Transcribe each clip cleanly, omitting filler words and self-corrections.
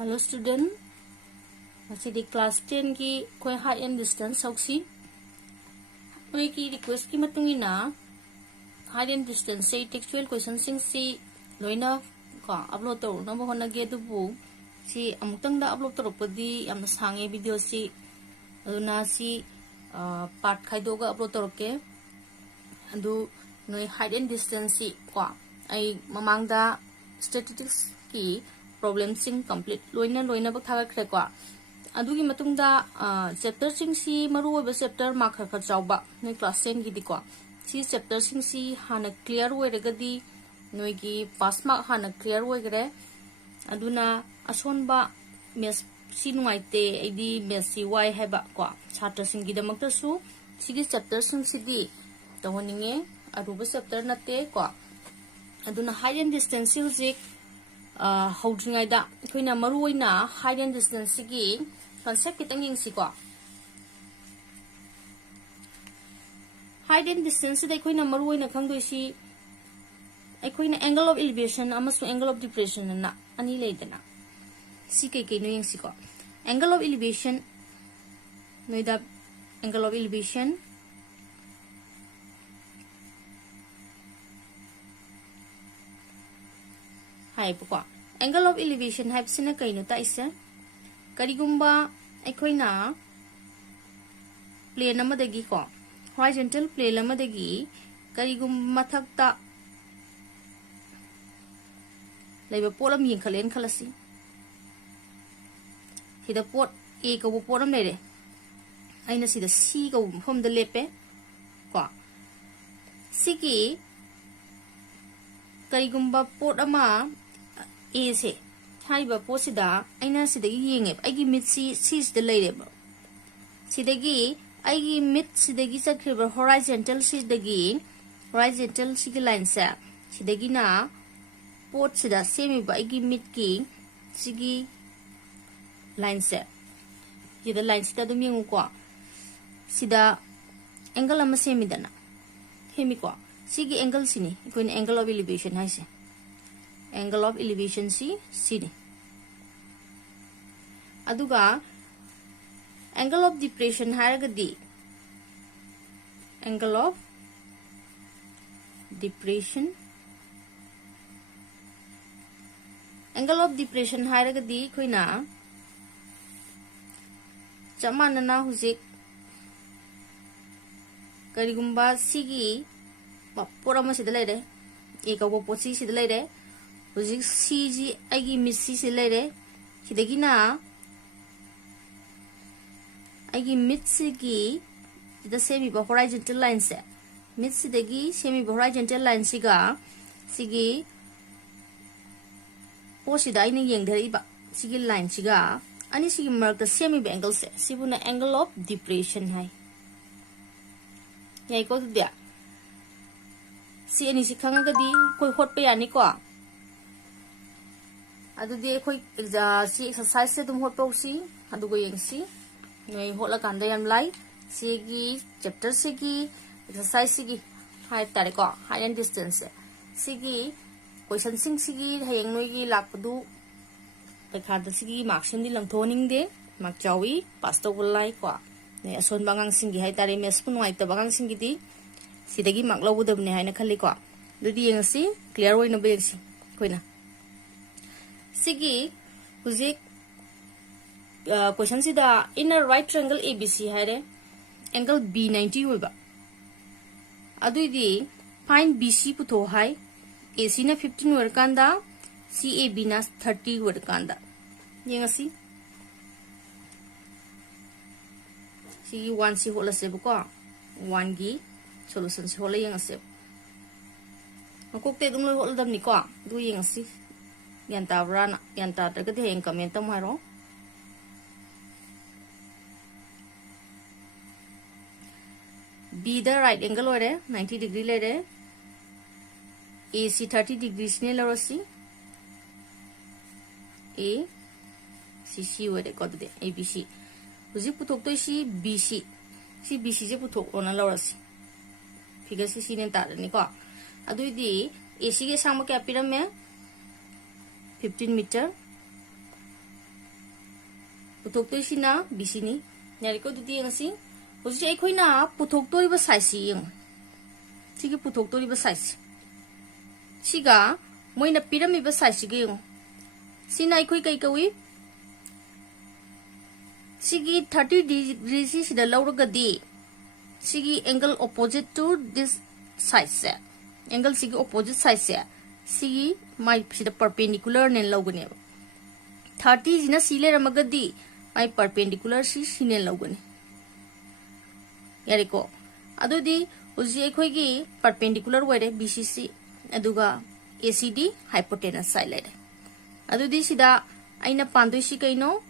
Hello student, masih class 10 ki koi height and distance sauksi. Noi ki request ki matungina height and distance say textual question sing si loina ka upload to na mo na ge du bu si amutang da upload to padi am sange video si aduna si part khaido ga upload to ke adu noi height and distance si ka ai mamang da statistics ki problem sing complete loina bak thaga khre kwa adugi matungda chapter sing si maru oba chapter ma kha chawba noi class 10 gi di kwa si chapter sing si hana clear way regadi noi gi pass mark hana clear way gre aduna asonba mes si nuaite id mes si y heba kwa chatra sing gi damakta su sigi chapter sing si di tohoninge aruba chapter nate kwa aduna height and distance zik haudrangayda akoina maruoina height and distance gi concept kitang yingsi ko height and distance da akoina maruoina khangdoi si akoina angle of elevation amasu angle of depression na ani leidana si kai no yingsi ko angle of elevation noida angle of elevation angle of elevation haibsina kaino ta isa karigumba aikoina plane amadagi ko horizontal plane amadagi karigum mathakta laiba polam yingkhalen khalasi sida pot a ko polam lere aina sida c ko phom da lepe ko sigi karigumba pot ama A se haiba posida aina sidagi yenge aigi mit si de leire ba sidagi aigi mit sidagi sakriba horizontal sidagi horizontal sigi line sa sidagi na pot sida semi ba aigi mit ki sigi line sa sida line sida dum yengu ko sida angle ama semi dana hemi ko sigi angle sini ko angle of elevation haise angle of elevation si ni aduga angle of depression haragadi angle of depression haragadi koina chamanana hujik karigumba sigi porama sida leire eka bo posi sida leire hujik cg aigi missi se leire sidagina aigi mitsi gi the semi ba horizontal line se mitsi dagi semi ba horizontal line siga sigi posida ina yengdhari ba sigi line siga ani sigi mark the semi ba angle se sibuna angle of depression hai yai ko dia si ani sikhanga gadi koi hot pe yani ko adudi khoi si exercise se dum hot pausi adugo yengsi noi hotla kanda yam lai sigi chapter sigi exercise sigi hai tare ko height and distance sigi question sing sigi hayeng noi gi lakpadu pakha da sigi mark sim di langthoning de mark chawi pass to lai ko ne ason bangang sing gi hai tare mes pu noi ta bangang sing gi di sidagi mark lobudabne haina khali ko dudi yengsi clear hoina be yengsi koina sigi hujik question sida in a right triangle abc haire angle b90 hoiba aduidi find bc putho hai ac na 15 warkanda cab na 30 warkanda yengasi sigi 1 si hola se ko 1 gi solution si hola yengase makokte dum lo hola dam ni ko du yengasi yanta brana yanta ta ke heng comment tam haro b the right angle ore 90 degree lere ac 30 degrees ne lorosi a cc ore ko de abc huji puthok to si bc je puthok ona lorosi figure cc ne ta ni ko adui di ac ge samma ke apirame 15 meter पुथोक्तोइसिना BCनी यारिको दुदी यंगसी होजि अखोइना पुथोक्तोरिबा side यंग सिगी पुथोक्तोरिबा साइज सिगा मोइना पिरामिबा साइज सिगी यंग सिना अखोइ कै कवी सिगी 30 डिग्री सिदा लौरगदी सिगी angle opposite to this side से एंगल सिगी ऑपोजिट साइड से सिगी माइ सिदा परपेंडिकुलर ने लौगने 30 जिना सिले रमगदी माइ परपेंडिकुलर सिने लौगने यारिको अदुदी उजी अखोइगी परपेंडिकुलर वैरे BCC अदुगा ACD हाइपोटेनस साइड लेरे अदुदी सिदा आइना पांदोइसि कैनो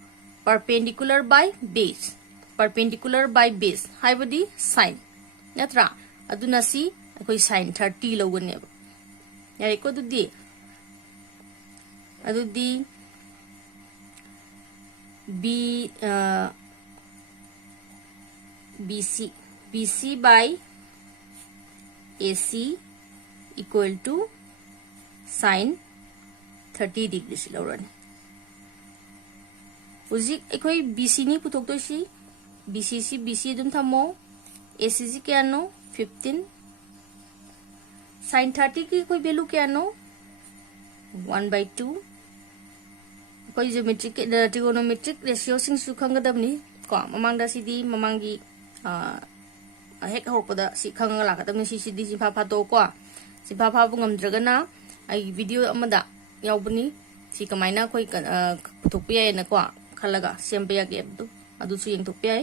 perpendicular by base perpendicular by base हाइबदी sin नत्रा अदुना सी अखोइ sin 30 लौगने यारिको अदुदी BC by AC equal to sin 30 degrees लौरने उजिक अखोइ BC नि पुथोक्तोइसि BC दुम थमो AC जी क्यानो 15 sin 30 की कोई वैल्यू क्यानो 1/2 कोई ज्योमेट्रिक ट्रिगोनोमेट्रिक रेशियो सिंग सु खंगदबनी को ममांगदा सिदी ममांगी हेक होरपदा सि खंगा लाखदबनी सिदी सिफा फातो को सिफा फाबु ngमद्रगना आई वीडियो अमदा यावबनी सि कमाइना कोई पुथोकपिया को खलगा सेम्पया गेबदु अदुसु यंगथोकपियाय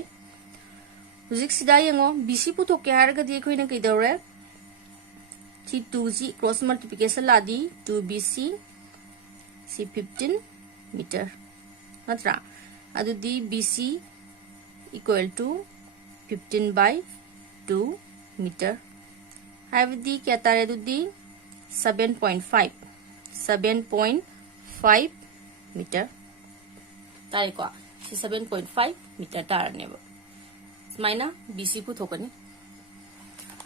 हुजिक सिदा यंगो BC पुथोके हारगदी अखोइना कैदौरे सी 2G क्रॉस मल्टीप्लिकेशन लादी 2BC सी 15 मीटर नत्रा अदुदी BC इक्वल टू 15/2 मीटर हाइबदी क्या तारे अदुदी 7.5 मीटर तारे को 7.5 मीटर तारनेबो स्माइना BC पुथोकनी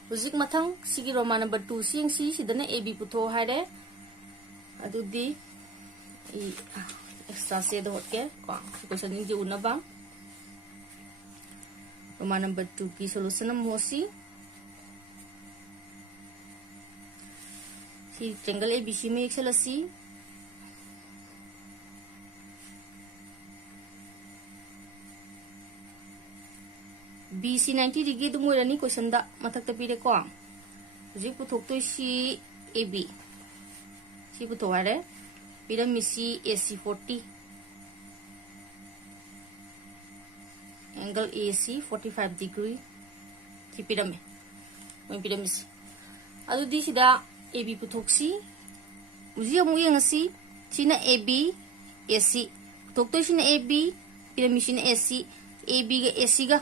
हुजिक मथंग सिगी रोमा नंबर 2 सिंगसी सिदने AB पुथो हारे अदुदी एक्स्ट्रा से दो होके को क्वेश्चन जी उनबा रोमा नंबर 2 की सॉल्यूशन हम होसी सी ट्रायंगल ABC में एक सलसी BC 90 डिग्री दुम ओइरानी क्वेश्चन दा मथकता पिरे को हुजी पुथोक्तोइसि AB सि पुथोहारे पिरामिसि AC 40 एंगल AC 45 डिग्री सि पिरामे मोइ पिरामिसि अदुदी सिदा AB पुथोक्सि हुजी अमु यंगसि सिना AB AC पुथोक्तोइसिना AB पिरामिसिना AC AB गा AC गा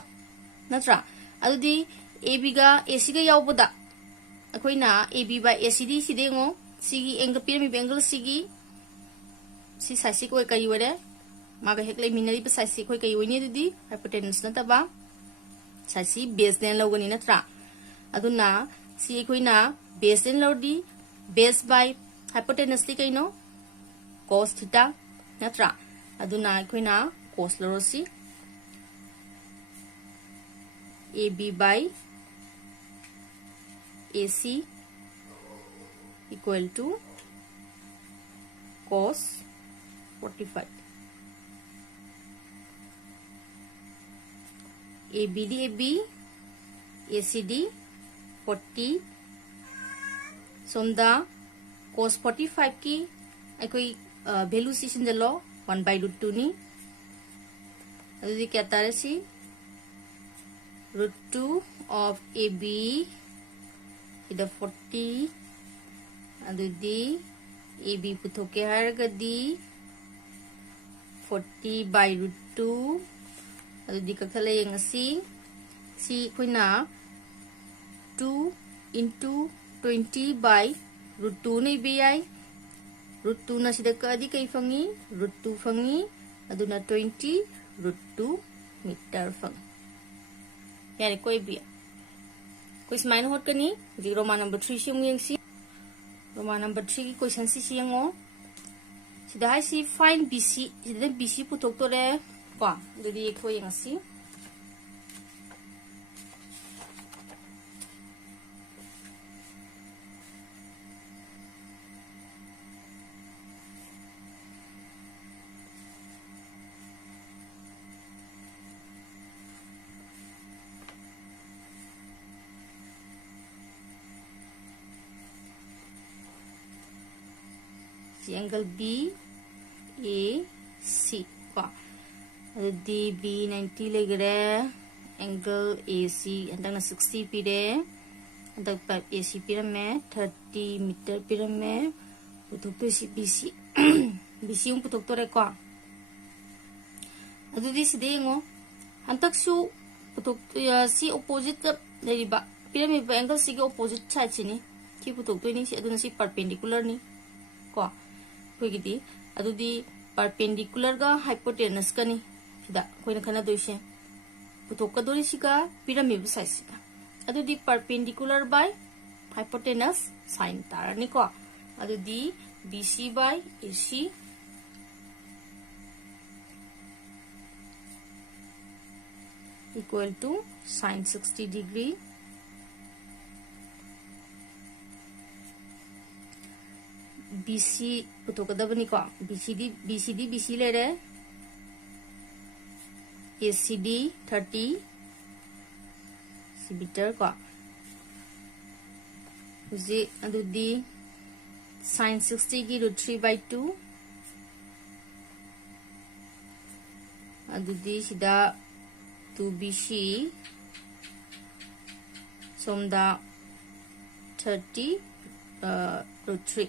नत्रा अदुदी AB गा AC गा यावबदा अखोइना AB by ACD सिदेंगो सिगी एंगल पिरामिड एंगल सिगी सी साइसि कोइ कई वरे मागा हेकले मिनरी पे साइसि कोइ कई वइने दुदी हाइपोटेनस नतबा साइसि बेस देन लौगनी नत्रा अदुना सी अखोइना बेस देन लौदी बेस बाय हाइपोटेनस ति कैनो cos थीटा नत्रा अदुना अखोइना cos लौरोसी AB by AC equal to cos 45 ABD AB ACD 40 सोंदा cos 45 की कोई वैल्यू सी सिंजलो 1/√2 नी अदुदी क्या तारे सी √2 of AB ida 40 adudi AB puthoke haragadi 40/√2 adudi kakthale yangasi si koina 2 into 20/√2 nei bi √2 na sida ka adi kai fangi √2 fangi aduna 20/√2 meter fangi यानी कोई भी कोई स्माइन होट कनी जी रोमा नंबर 3 सी यंगसी रोमा नंबर 3 की क्वेश्चन सी यंगो सिदा हाई सी फाइन BC सिदा BC पुथोक्तोरे को अदुदी अखोय ngasi angle B A C को D B 90 लेगरे angle AC अंदर ना 60 पीरे अंदर पर AC पीरे में 30 मीटर पीरे में पुतुक तो इसी BC BC उन पुतुक तो रे को अदुदी सिदे इंगो अंतक सु पुतुक तो सी opposite का लेरिबा पीरे में angle C के opposite side सिनी की पुतुक तो इनी सी अदुना सी perpendicular नी को कोई अदुदी परपेंडिकुलर का हाइपोटेनस का नहीं सिदा कोई ना खाना दोइसे पुतोक का दोरी सिका पिरामिड साइज सिका अदुदी परपेंडिकुलर बाय हाइपोटेनस साइन तारा नहीं को अदुदी BC बाय AC equal to sine 60 degree BC पुतोकदबनी को BC ले रहे ACD 30 मीटर को उसे अदुदी sin 60 की √3/2 अदुदी सिदा 2BC सोमदा 30 √3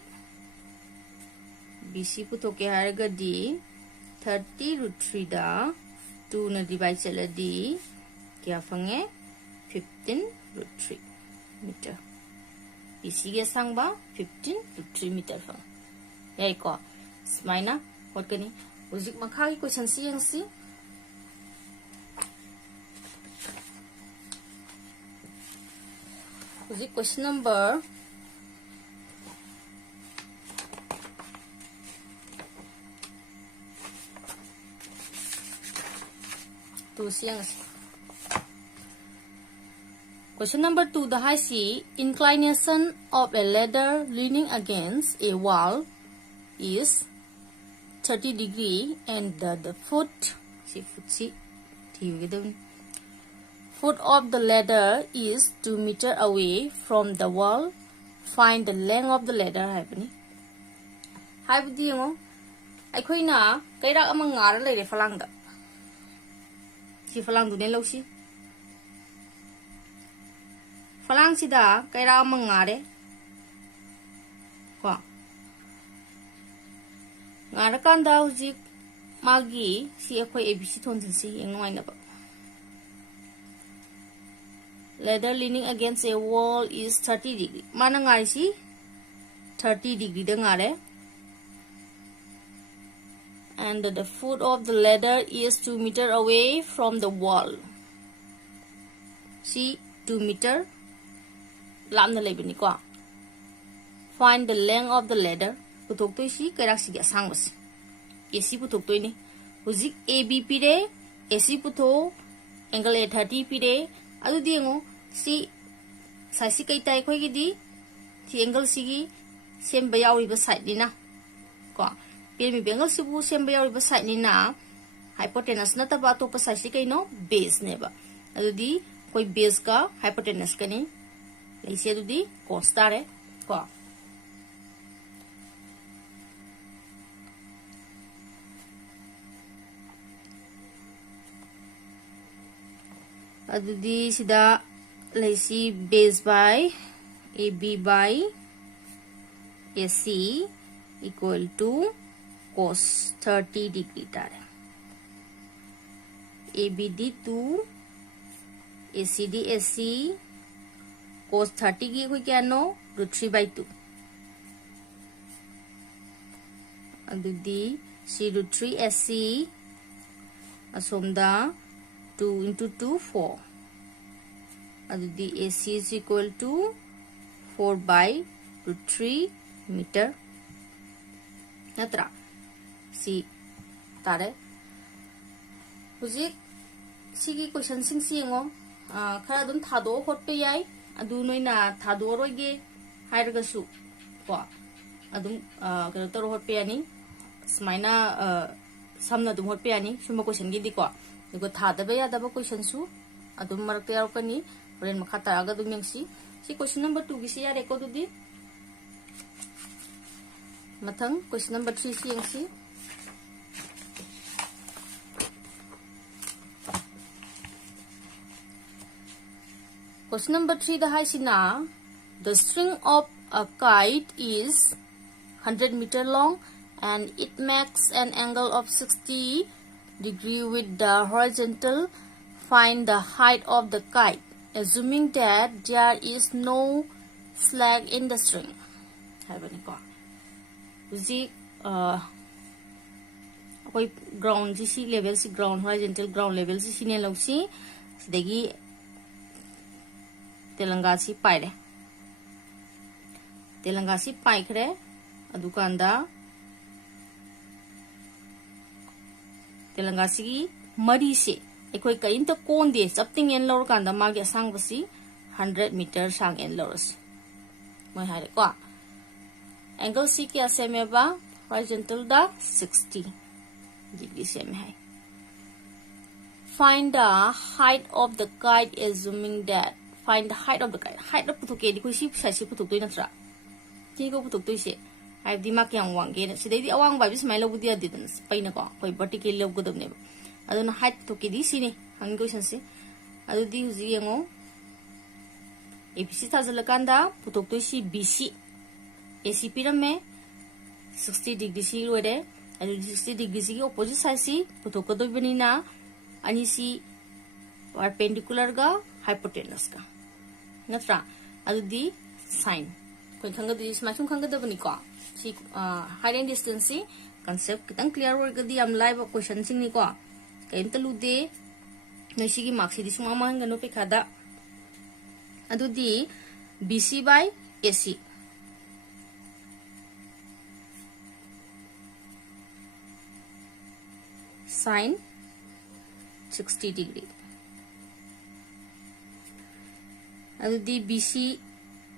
BC पुतोके हारगदी 30 √3 दा 2 ना डिवाइड चलदी क्या फंगे 15 √3 मीटर BC के सांगबा 15 √3 मीटर फंग याई को स्माइना होटकनी उजिक मखा की question C यंगसी उजिक question number Question number 2. The high C inclination of a ladder leaning against a wall is 30 degree and the foot of the ladder is 2 meter away from the wall. Find the length of the ladder. Habdi mo aikoina kaira amang ngara lere falangda si falang dune lausi falang sida kaira mangare ko ngara kanda hujik magi si akhoi ABC thonjin si engwai na ba ladder leaning against a wall is 30 degree mana ngai si 30 degree da ngare and the foot of the ladder is 2 meter away from the wall. See 2 meter. Lamna lebini ko. Find the length of the ladder. Putok to si kairak si asang bas. AC putok to ini. Uzik AB pide AC puto angle A 30 pide. Adu di ngo si saisi kai tai khoi gi di si angle si gi sem bayaw iba side ni na. Ko Pirmi bengal sibu semba yaw iba side ni na hypotenuse na taba to pa side kay no base ne ba adudi koi base ka hypotenuse ka ni laisi adudi constant hai ko adudi sida laisi base by AB by AC equal to cos 30 degree tar ABD 2 ACD AC cos 30 की कोई क्या नो √3/2 अदुदी C √3 SC असोमदा 2 into 2 4 अदुदी AC is equal to 4/√3 meter नत्रा C तारे हुजिक सिगी question सिंग सिंगो खरा अदुम थादो होटपे याई अदु नोइना थादो रोगे हाइरगसु को अदुम कनो तरो होटपे यानी स्माइना samna dum hot pe ani suma question gi di ko dugo tha da ba ya da ba question su adum marak te yakani ren makha ta aga dum yengsi si question number 2 gi si ya record di mathang question number 3 si yengsi question number 3 da hai sina the string of a kite is 100-meter long and it makes an angle of 60 degrees with the horizontal. Find the height of the kite, assuming that there is no slack in the string. Koi ground si level si ground horizontal ground level si ne lo si sidagi telanga si paire telanga si pai khre adukanda telanga si mari se ekoi kain to kon de chapting en lor kanda ma ge sang basi 100 meter sang en lor si moi hare ko angle si kya se me ba horizontal da 60 degree se me hai find the height of the kite assuming that find the height of the kite of putuk ke di ko si sai si putuk toi na tra ti ko putuk toi se ai di ma kyang wang ge si dei di awang ba bis mai lo budia di dan pai na ko koi vertical lo gudam ne adu na height to ke di si ne hang ko san se adu di huji yengo abc ta jala kanda putuk toi si bc ac pyramid 60 degree si lo de adu 60 degree si opposite side si putuk ko doi bani na ani si perpendicular ga hypotenuse ka natra adu di sine koi khanga di sma chung khanga da bani ko si height and distance si concept kitang clear or ga di am live question sing ni ko kain talu de noi si gi marks di suma man gano pe khada adu di bc by ac sine 60 degree adu di bc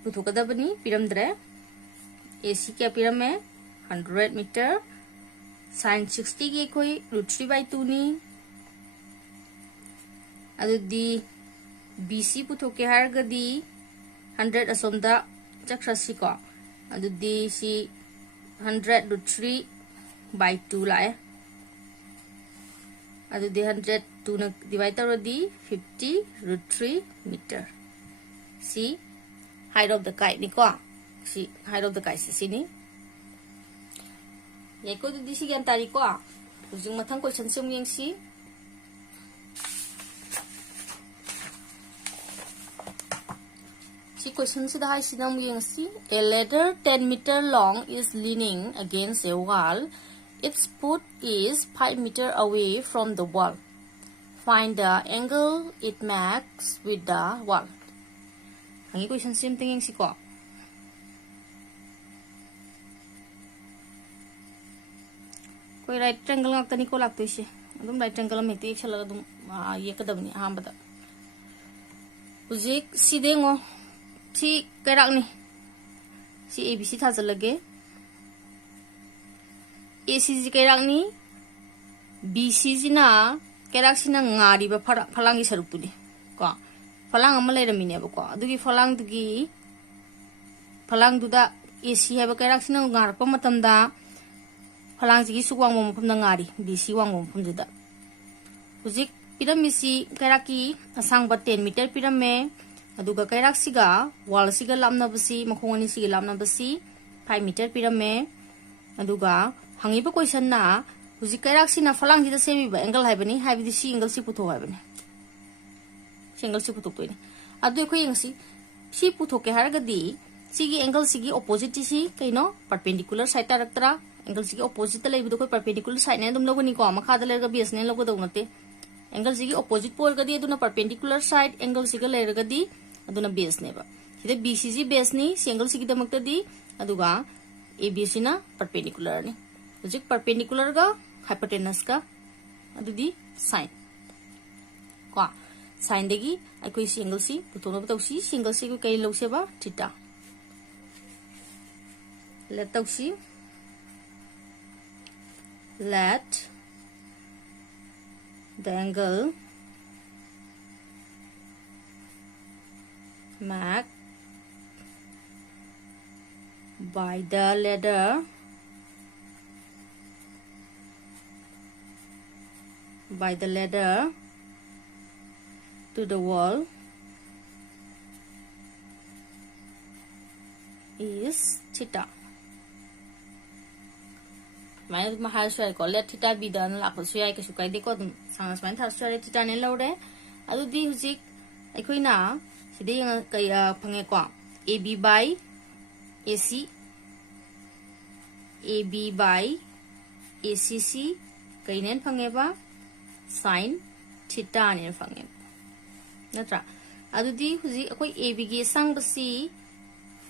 puthukada bani piramdre AC क्या पिरम है 100 metre sin 60 की कोई √3/2 नी अदु दी BC पुथोके हारगदी 100 असोमदा चक्रसी को अदु दी सी 100 √3/2 लाए अदु दी 100 2 न डिवाइड करो दी 50 √3 मीटर सी height of the kite ni ko si height of the kite si ni ye ko di si gan tari ko ujung mathang question sum yeng si question si dahai sinam yeng si a ladder 10 meter long is leaning against a wall. Its foot is 5 meter away from the wall. Find the angle it makes with the wall. Ang question sim tingin si ko कोई right triangle ngakta ko lakto ise adum right triangle mekti chala adum ye kadabni ahambada hujik sidengo si kairak ni si abc thajalage ac ji kairak ni bc ji na kairak sina ngari ba phalangi saruk tu ni ko phalang ama leiramine ba ko adugi phalang dugi phalang duda ac haba kairak sina ngar pa matam da phalang ji suwang mom phum na ngari bc wang mom phum da hujik pyramid si kairaki asang ba 10 meter pyramid aduga kairak siga wall siga lamna basi makhongani siga lamna basi 5 meter pyramid aduga hangi ba question na hujik kairak sina phalang ji da semi ba angle haibani haibidi si angle si putho haibani single si puthok toini adu ko yengsi si puthoke haragadi sigi angle sigi opposite si kaino perpendicular side taraktra angle sigi opposite lai bido ko perpendicular side ne dum logani ko makha da lerga base ne logo do nate angle sigi opposite pole gadi aduna perpendicular side angle sigi lerga di aduna base ne ba sida bcg base ni angle sigi da makta di aduga abc na perpendicular ni hujik perpendicular ga hypotenuse ka adu di sine को sin degi akoi si angle si puthona tausi single si kai lo se ba theta let tausi let the angle marked by the ladder to the wall is theta. Mai mahal suai ko let theta be done la ko suai ka sukai de ko dum sang mai thar suai theta ne lo de adu di hujik aikoi na sidai yang kai phange ko AB by AC AB by ACC kai nen phange ba sin theta ne phange natra adu di hujik akoi AB gi sang ba si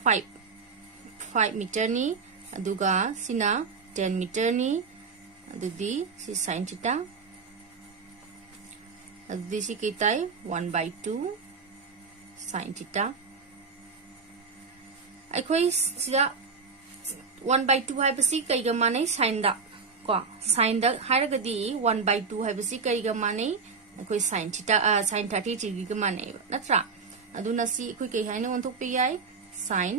5 meter ni aduga sina 10 meter ni adudi si sin theta adudi si kitai 1/2 sin theta aikoi sida 1/2 hai basi kai ga manai sin da ko sin da haragadi 1/2 hai basi kai ga manai aikoi sin theta sin 30 degree ga manai natra aduna si aikoi kai hai ne on thok pe yai sin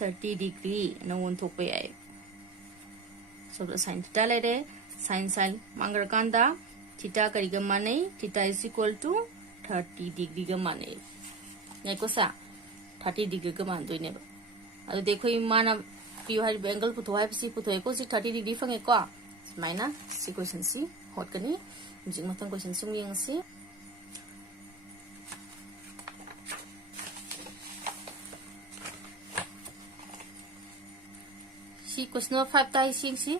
30 degree na on thok pe yai so the sin theta le de sin mangar kanda theta kari ga manai theta is equal to 30 degree ga manai ne ko sa 30 degree ga man doi ne ba adu dekho mana pi hai angle pu thoi si pu thoi ko si 30 degree fange ko maina si question si hot kani jing matang question sum yang si question number 5 ta si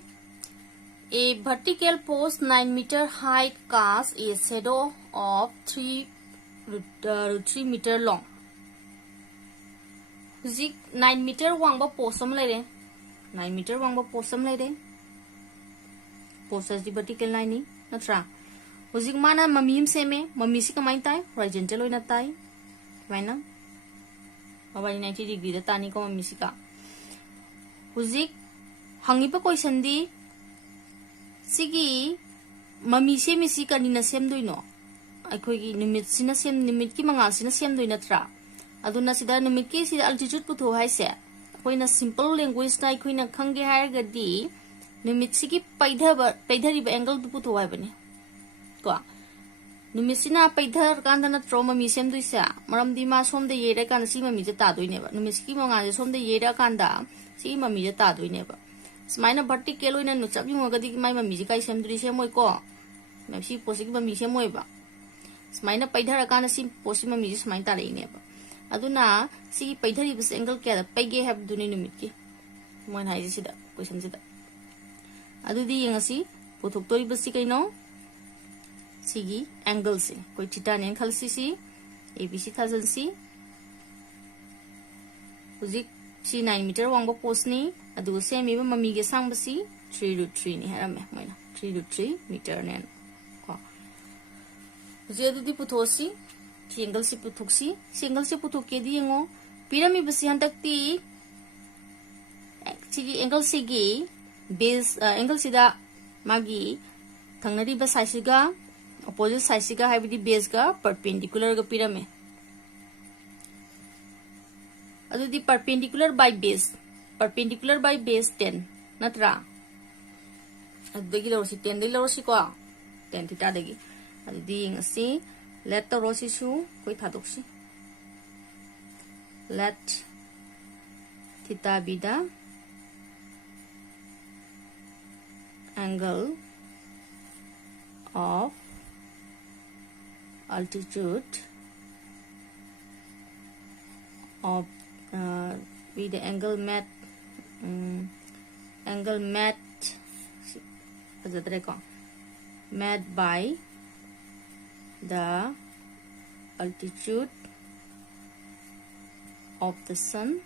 a vertical post 9 meter height casts a shadow of 3 meter long. Zik 9 meter wang ba post am lai de 9 meter wang ba post am lai de post as the vertical line ni natra zik mana mamim se me mami si kamai tai horizontal oina tai maina mabani 90 degree da tani ko mami si ka zik hangiba question di sigi mami se mi si kani na sem doino aikoi gi nimit sina sem nimit ki mangal sina sem doina tra aduna sida nimit ki sida altitude pu tho hai se koina simple language na aikoi na khange har ga di nimit sigi paidhari ba angle pu tho hai bani ko nimit sina paidhar kan da na tro mami sem doi sa maram di ma som de yera kan si mami je ta doine ba nimit ki mangal je som de yera kan da si mami je ta doine ba Smaina vertical oina nu chap yung agadi mai mami ji kai sem dri se moi ko mai si posi ki mami se moi ba smaina paidhara kana si posi mami ji smain ta rei ne ba aduna si paidhari bus angle kya da paige have duni numit ki moi nai ji sida question sida adudi yang si puthuk tori bus si kai no sigi angle se koi theta ne khal si abc thousand si uzik si 9 meter wang ba post ni adu se mi ba mami ge sang ba si 3√3 ni haram me moina 3√3 meter ne ko je adu di putho si angle si puthuk si angle si puthuk ke di ngo pirami ba si hantak ti sigi angle si gi base angle si da magi thangnari ba size ga opposite size ga hai bi base ga perpendicular ga pirame adu di perpendicular by base 10 natra adu degi lo si 10 degi lo si ko 10 theta degi adu di ngasi let to ro si su koi thadok si let theta be the angle of altitude of be the angle met by the altitude of the sun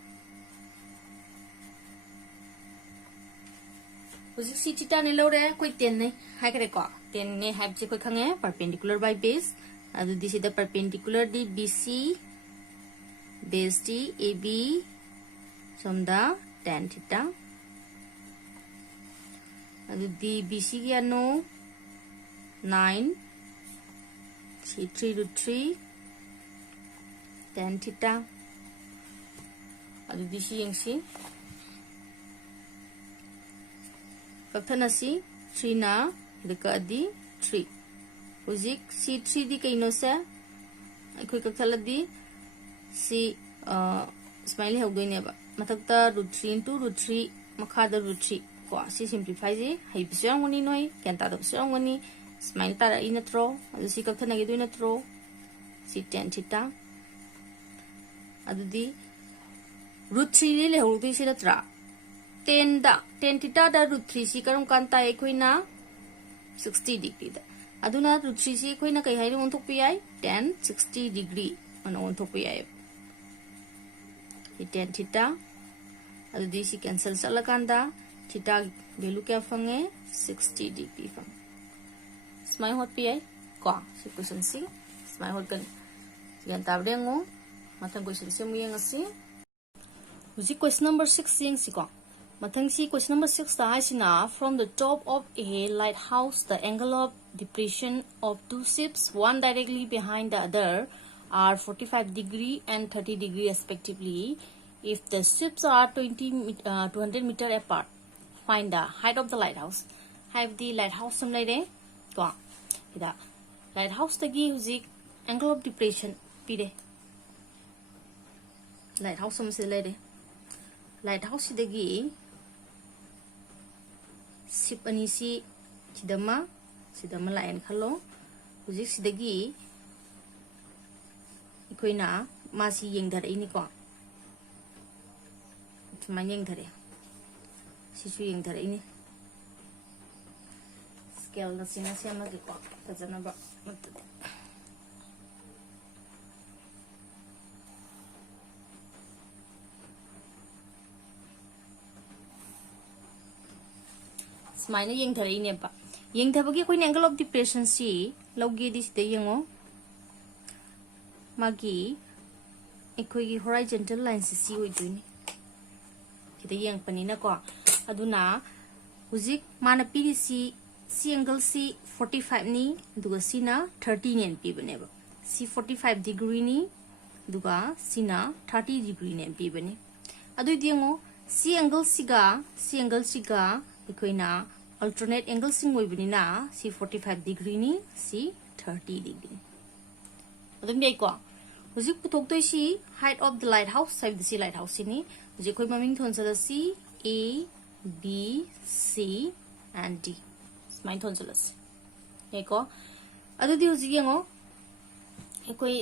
Uzik si theta ne lore koi 10 ne hai kare ko 10 ne hai je koi khange perpendicular by base adu di sida perpendicular di BC base di AB somda tan theta adu di BC gi ano 9 C 3 root 3 tan theta adu di si yang si Kakthana si 3 na deka di 3 Uzik si 3 di kaino sa Akoi kakthala di si smiley hogdoi ne ba mathakta root 3 into root 3 makhada root 3 ko si simplify ji hai bisang wani noi kenta da bisang wani smile tara ina tro adu si kakthana gi doina tro si tan theta adu di root 3 le hogdoi si tra 10 theta da root 3 si karam kan ta ekoina 60 degree da aduna root 3 si ekoina kai hai on thok pi ai tan 60 degree on thok pi ai tan theta adu di si cancel sala kanda theta value kya fange 60 degree fang smile hot pi ai ko si question si smile hot kan yan tabrengo matang question si mu yang asi uji question number 6 yang si ko Mathang si question number 6 ta hasina from the top of a lighthouse the angle of depression of two ships one directly behind the other are 45 degree and 30 degree respectively if the ships are 200 meter apart find the height of the lighthouse have the lighthouse some lai de ko ida lighthouse tagi huzik angle of depression pi de lighthouse some se lai de lighthouse dagi Sip ani si sidama lain khalo huzik sidagi ikoina masi yengdar ini ko tuma yengdare sisu yengdar ini scale na sina siama gi ko tajana ba matade Smile yang thari ne ba yang thabagi koi angle of depression si logi dis de yango magi ekoi gi horizontal line si oi duini kita yang panina ko aduna huzik mana piri si angle si 45 ni duga sina 30 nen pi bane ba si 45 degree ni duga sina 30 degree nen pi bane adu diango si angle siga ikoina alternate angle sing oibnina si 45 degree ni si 30 degree adum dei ko huzik puthok toi si height of the lighthouse side the lighthouse ni huzik koi maming thon sala si A B C and D main thon sala si eko adu di huzik yango ekoi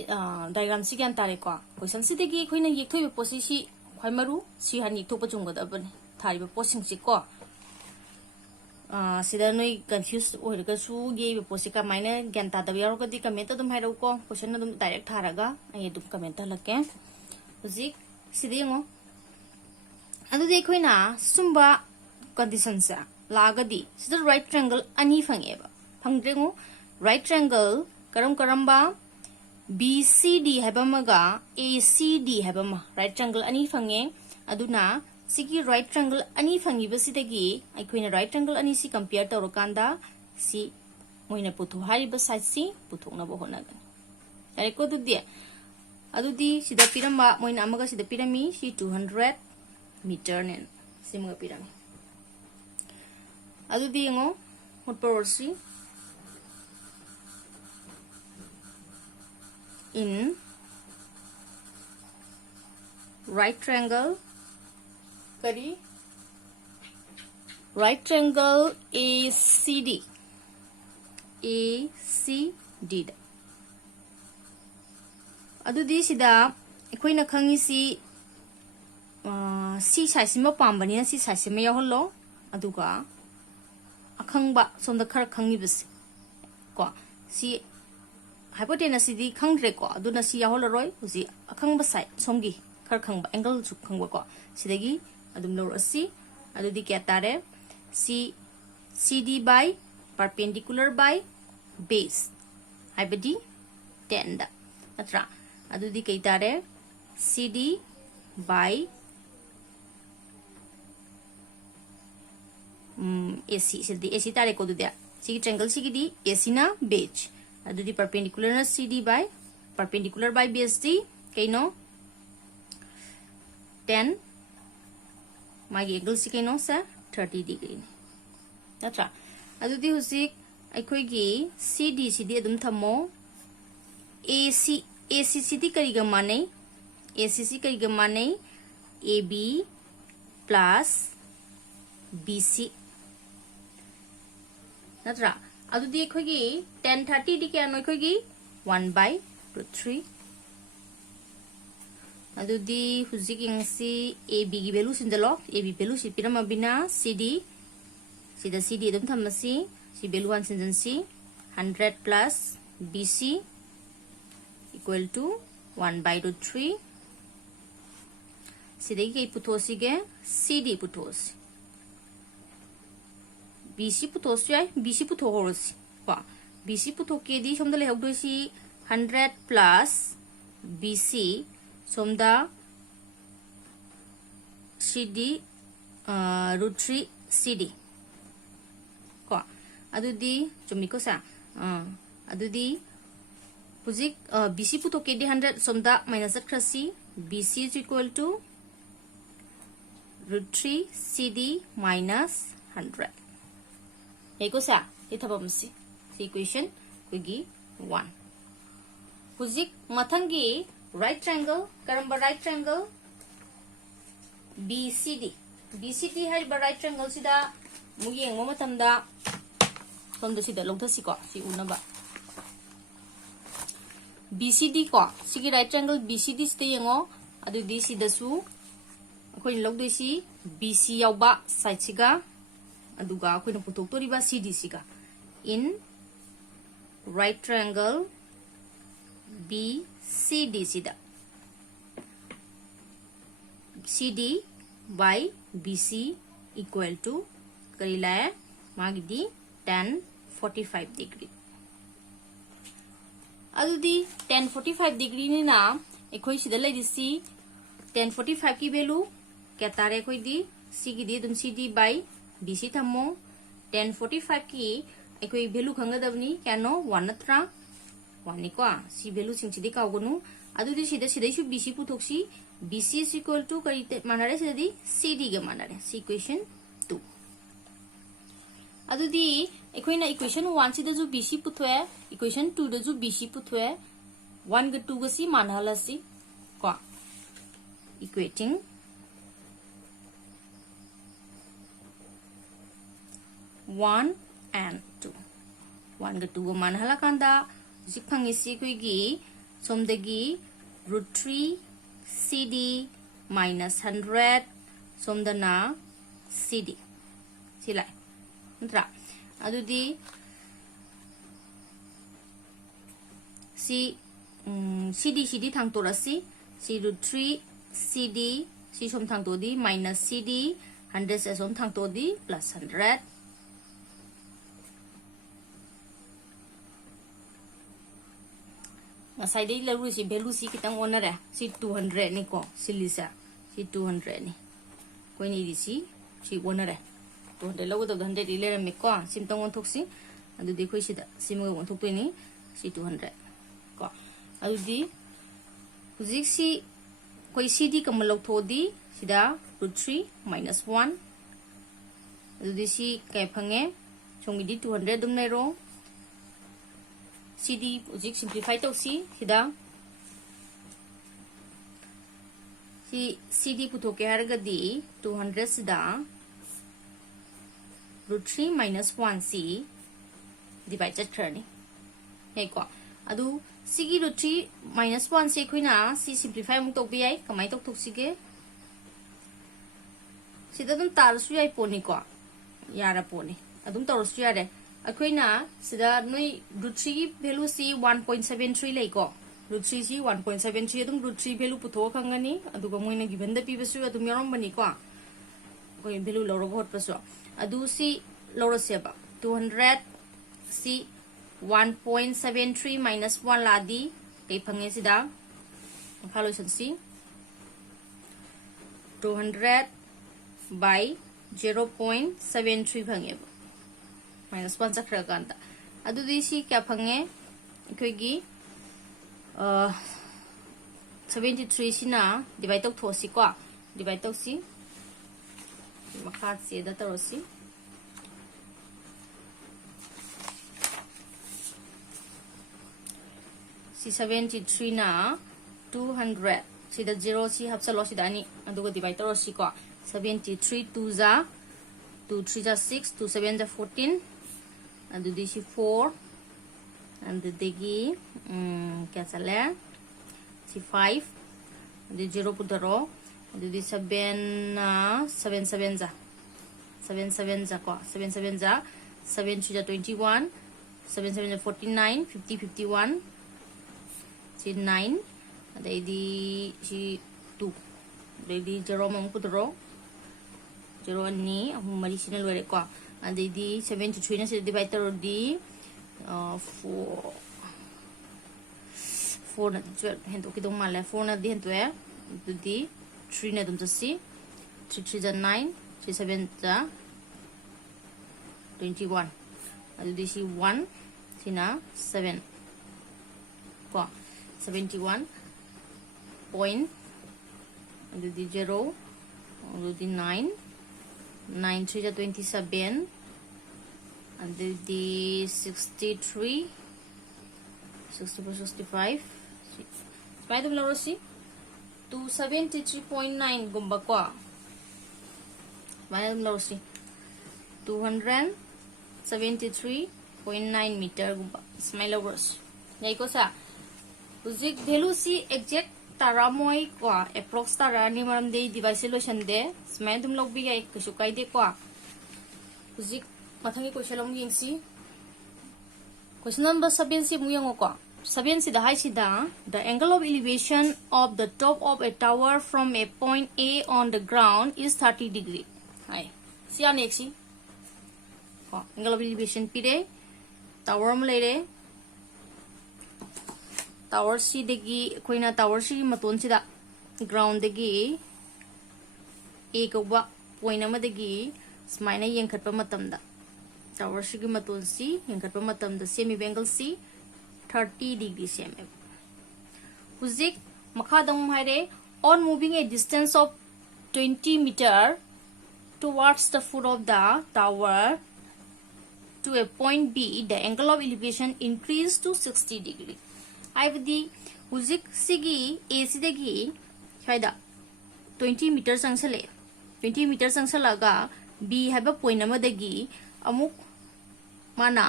diagram si kan tare ko question si degi koi na yek thoi be posi si khoi maru si han yek thok pa jung ga da ban thari be posing si ko sida noi confused oirga su ge be posika maina ganta da yaro ka di comment dum hairo ko question dum direct tharaga ai dum comment halake huzik sidi ngo adu de khoina sumba condition sa lagadi sida right triangle ani phangeba phangdrengo right triangle karam ba BCD habamaga ACD habama right triangle ani phange aduna Sigi right triangle ani fangi basidagi aikoina right triangle ani si compare tawrokanda si moina putho hariba side si puthokna bo honagan are ko adudi sida pirama moina amaga sida pirami si 200 meter nen simaga pirami adudi ngo hotporsi in right triangle Kari right triangle ACD da adu di sida ekoina khangi si size ma pambani na si size ma yaholo aduga akhangba somda khar khangi bis ko si hypotenuse di khangre ko aduna si yaholo roi usi akhangba side somgi khar khangba angle su khangba ko sidagi adum lor asi adudi kya tare si CD by perpendicular by base haibadi 10 da natra adudi kai tare CD by AC sidi AC tare ko dudia sigi triangle sigi di AC na base adudi perpendicular na CD by perpendicular by base di kaino 10 magi angle si kaino sa 30 degree natra adudi husik aikoi gi CD CD adum thamo AC CD kari ga manai ACC kari ga manai AB plus BC natra adudi aikoi gi 1030 di kya noi koi gi 1 by root 3 adudi husik ingsi AB gi value sindalo AB value si pirama bina CD sida CD adum thamasi si value 1 sinjansi 100 plus BC equal to 1 by root 3 sida gi putosi ge CD putosi BC putosi ai BC puto horosi wa BC puto ke di somda le hok doisi 100 plus BC somda CD root 3 CD ko adudi chumiko sa adudi hujik BC puto ke di 100 somda minus krasi BC is equal to root 3 CD minus 100 eko sa ithabamsi equation kugi 1 hujik mathangi right triangle karamba right triangle BCD hai ba right triangle sida mugi engmo matamda somda sida longthasi ko si unaba BCD ko sigi right triangle BCD sida yengo adu di sida su akoi logdoi si BC yauba side siga aduga akoi na putok tori ba CD siga in right triangle BCD sida CD by BC equal to karila magdi 1045 degree adudi 1045 degree ni na ekhoi sida laidisi 1045 ki value kya tare khoi di c gi di dum CD by BC thammo 1045 ki ekhoi value khangadabni kano 1 natra 1 ni ko c value sing sidi kaugunu adudi sida sidai su BC putoksi BC is equal to kari manare sida di CD ga manare equation 2 adudi ekhoi na equation 1 sida ju BC puthoe equation 2 da ju BC puthoe 1 ga 2 ga si manhala si ko equating 1 and 2 1 ga 2 ga manhala kanda hujik phangi si koi gi somdagi root 3 CD minus 100 somdana CD silai ntra adudi si CD thang to rasi si root 3 CD si som thang to di minus CD 100 se som thang to di plus 100 ngasai dei laru si value si kitang onare si 200 ni ko silisa si 200 ni ko ni di si onare 200 lagu da 100 ile me ko sim tang on thoksi adu di khoi si da sim ga on thok to ni si 200 ko adu di hujik si koi CD kam lok tho di sida root 3 minus 1 adu di si kai phange chongi di 200 dum nai ro CD hujik simplify to si sida si CD putoke harga di 200 sida root 3 minus 1 c divided thirty hey ko adu sigi root 3 minus 1 c khoina c simplify muk to bi ai kamai tok thok sige sida dum tar su ai poni ko yara poni adum tor su yare akoina sida noi root 3 value c 1.73 lai ko root 3 c 1.73 adum root 3 value putho khangani aduga moina given da pibasu adum yarom bani ko koi value loro bhot paso adu si लौरसेबा 200 सी 1.73 minus 1 लादी कई fungi सिदा मखा लोइसनसी 200 by 0.73 fungi minus 1 चखरा Kanta अदुदी सी क्या fungi कोईगी 73 सिना divide तक थोसी को divide तक सी मखा से दा तरोसी सी 73 ना 200 सिदा 0 सी हप्सलो सिदा नि अदुगा डिवाइड तरोसी को 73 2 जा 2 3 जा 6 2 7 जा 14 अदुदी सी 4 अदुदेगी क्या चले सी 5 अदु 0 पुदरो अदुदी 7 7 7 जा 7 7 जा को 7 7 जा 7 3 जा 21 7 7 जा 49 50 51 सी 9 अदुदी सी 2 अदुदी 0 मंग पुदरो 0 अनि अहु मरी सिना लोरे को अदुदी 73 ना से डिवाइड करो दी 4 ना 12 हेंतो की दो माले 4 ना दी हेंतो है अदुदी 3 ना तुम जसी 3 3 जा 9 3 7 जा 21 अदुदी सी 1 सिना 7 को 71 point अदुदी 0 अदुदी 9 9 3 जा 27 अदुदी 63 64 65 स्पाइड तुम लौरसी 273.9 गुम्बा को स्पाइड तुम लौरसी 273.9 मीटर गुम्बा स्माइल लौरसी यही को सा उजिक वैल्यू सी एग्जैक्ट तारामोई को अप्रोक्स तारानी मरम दे डिवाइस सोल्यूशन दे स्माइल तुम लोग भी गए कुछ काई दे को उजिक मथंगी क्वेश्चन लोग यंगसी क्वेश्चन नंबर 7 सी मुयंगो को 7 सी द हाई सी the angle of elevation of the top of a tower from a point A on the ground is 30 degree हाय सी आने सी को एंगल ऑफ एलिवेशन पीरे टावर में लेरे टावर सी देगी कोई ना टावर सी मतोन सी दा ग्राउंड देगी एक उबा पॉइंट अमा देगी स्माइना यंखट पर मतम दा टावर सी की मतोन सी यंखट पर मतम दा सेमी एंगल सी 30 डिग्री सेम है हुजिक मखा दम हाइरे on moving a distance of 20 metre towards the foot of the tower to a point B the angle of elevation increased to 60 degree हाइबदी हुजिक सिगी ए सिदगी हाइदा 20 मीटर संगसले 20 मीटर संगसलागा B हाइबा पॉइंट अमदगी अमुक माना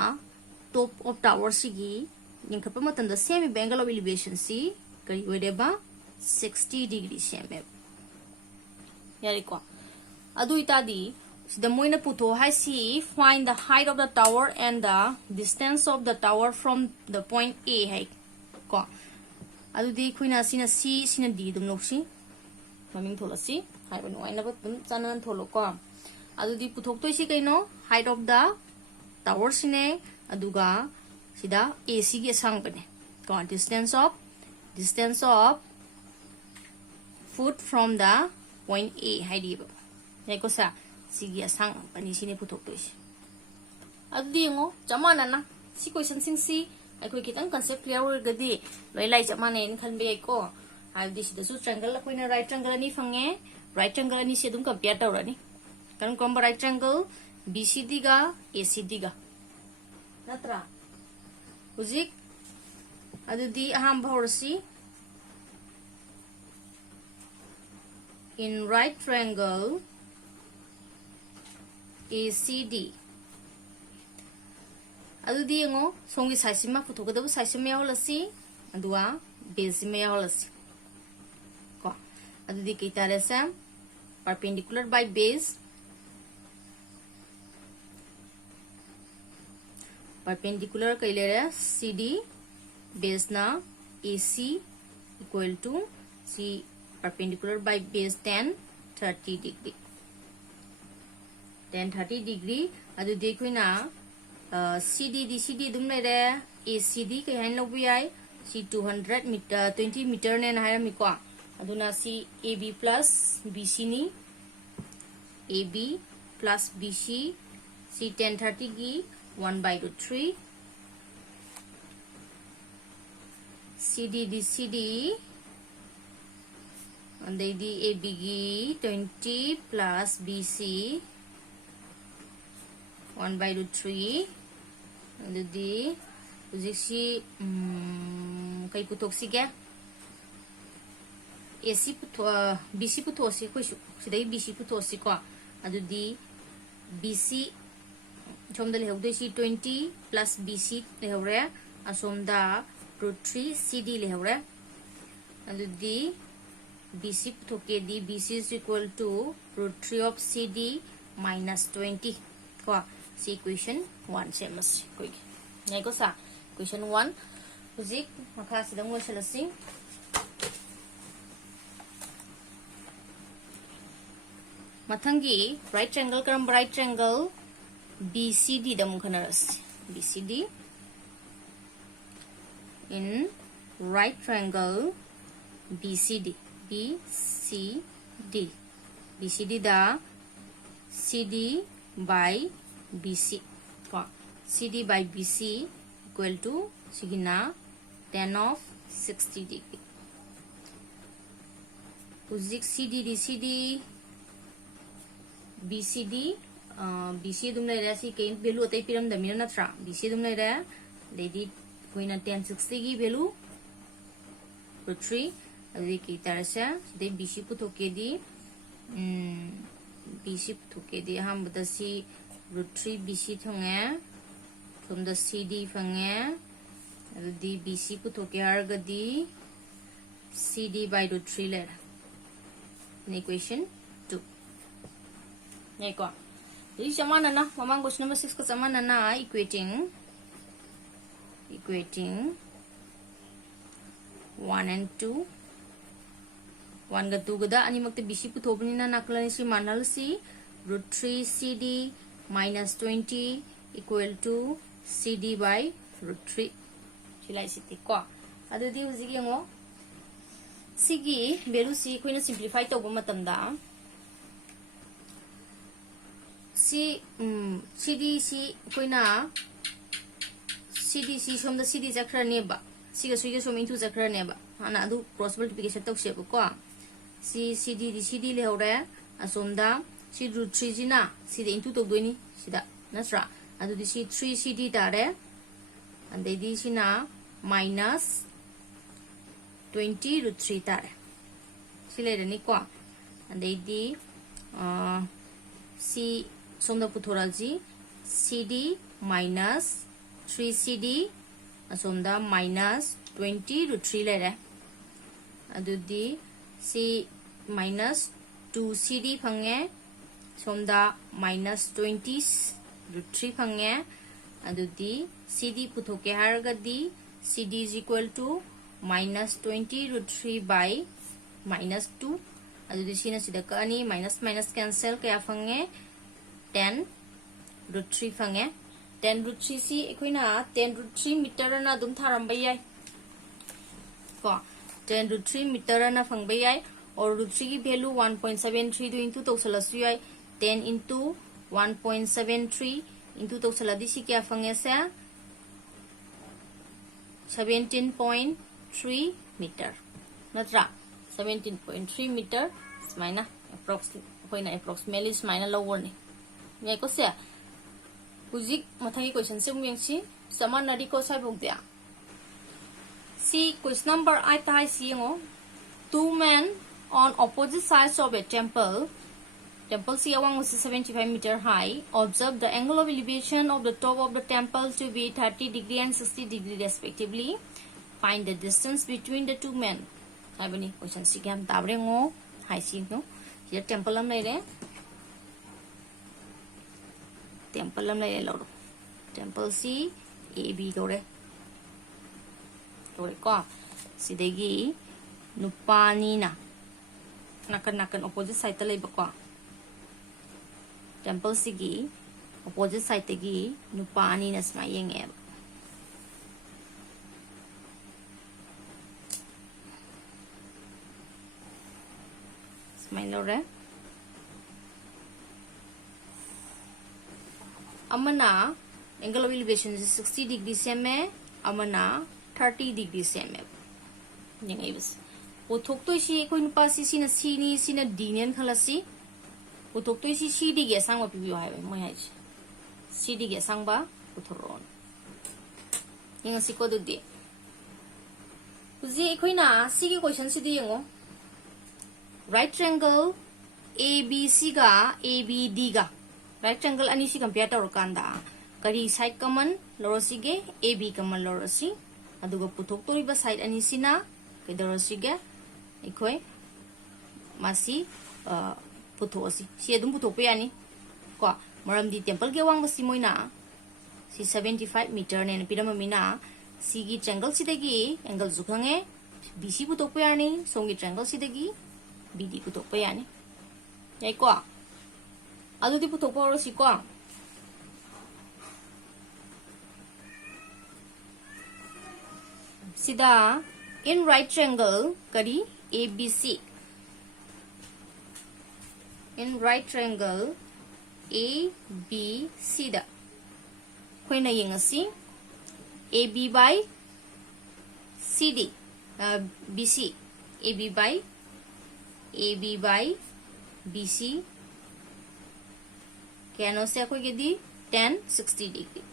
टॉप ऑफ टावर सिगी यंखप मतंदा सेम एंगल ऑफ एलिवेशन सी करी ओइदेबा 60 डिग्री सेम यारिको अदु इतादी the moina puto hai si find the height of the tower and the distance of the tower from the point A hai ko adu di khuina sina C sina D dum loksi maming thola si hai ban waina ba dum chanan tholo ko adu di puthok toi si kaino height of the tower sine aduga sida AC gi sang bane ko distance of foot from the point A hai di ba nei ko sa सिगी असंग पनी सिने पुथोक्तोइस अदि ngo chamana na si question sing si aikoi kitang concept clear orgadi loi lai chamana in khan be ko aldi si su triangle la koina right triangle ni fange right triangle ni se dum compare tawrani kan kom right triangle BCD ga ACD ga natra hujik adudi aham bhorsi in right triangle ACD अदुदी ngo songi size ma puthokadabu size ma yawlasi adua base ma yawlasi ko adudi kitare sa perpendicular by base perpendicular kailera CD base na AC equal to C perpendicular by base 10 30 degree tan 30 degree adudi koina CD di CD dum lere ACD kai hain lobu yai si 200 meter 20 meter ne na hairami ko aduna si AB plus BC ni AB plus BC si tan 30 gi 1 by root 3 CD di CD and the AB gi 20 plus BC 1 by root 3 and the si kai putok si ga AC puto BC puto si ko sidai BC puto si ko adu di BC chomda le hawde si 20 plus BC le hawre asomda root 3 CD le hawre adu di BC putoke di BC is equal to root 3 of CD minus 20 ko si equation 1 se mas ko ngai ko sa question 1 huzik makha sidang mo salasing mathangi right triangle karam right triangle BCD dam khanaras BCD in right triangle BCD BCD da CD by BC CD by BC equal to sigina tan of 60 degree uzik CD di CD BCD BC dum leira si kain value atai piram da mina natra BC dum leira lady koina tan 60 gi value root 3 adi ki tarasa de BC putoke di BC putoke di ham bada si root 3 BC thonge from the CD fange adi BC putoke harga di CD by root 3 lera in equation 2 nei ko di samana na mamang question number 6 ko samana na equating 1 and 2 1 ga 2 ga da ani makte BC puthobni na naklani si manal si root 3 CD minus 20 equal to CD by root 3 silai siti ko adudi hujigi ngo sigi value si koina simplify to ba matamda si CD si koina CD si somda CD jakra ne ba siga suiga som into jakra ne ba ana adu cross multiplication to se ko si CD di CD le hore asomda si root 3 jina si de into to doini sida nasra adu di si 3 CD dare and they di sina minus 20 root 3 tare sile ni ko and they di si somda puthoralji CD minus 3 CD asomda minus 20 root 3 lere adudi si minus 2 CD phange somda minus 20 root 3 phange adudi CD puthoke hargadi CD is equal to minus 20 root 3 by minus 2 adudi sina sida kani minus minus cancel kaya phange 10 root 3 phange 10 root 3 si equina 10 root 3 meter na dum tharam bayai ko 10 root 3 meter na phang bayai or root 3 ki value 1.73 into to salasu yai 10 into 1.73 into to saladi si kya phange sa 17.3 meter natra 17.3 meter smaina approximately smaina lower ni ngai ko se Huzik mathangi question se muyangsi saman nadi ko sai bok dia see question number 8 tai si ngo two men on opposite sides of a temple si awang was 75 meter high observe the angle of elevation of the top of the temple to be 30 degree and 60 degree respectively find the distance between the two men abani question si gam tabre ngo hai si no here temple am lai re temple lam lai lo temple si AB dore ko sidagi nupani na nakan opposite side ta lai ba ko temple sigi opposite side tagi nupa ani na smai yenge smai lore amana angle of elevation is 60 degrees seme amana 30 degrees seme yenge bas uthok to si koi nupa si sina c ni sina d nen khalasi uthok to si c d ge sang ba pi hai moi hai c d ge sang ba uthoron yenge si ko du de uji koi na c gi question si di yengo right triangle abc ga abd ga right triangle ani si compare tor kanda kari side common lorosi ge ab common lorosi aduga puthok tori ba side ani sina kedorosi ge ikoi masi puthosi si adum puthok pe ani ko maram di temple ge wang basi moina si 75 meter ne pirama mina si gi triangle si dagi angle zukhange bc puthok pe ani songi triangle si dagi bd puthok pe ani yai ko adudi puthok pa si ko sida in right triangle kari abc in right triangle abc da koina yengasi ab by cd bc ab by bc kano se koi ge di 10 60 degree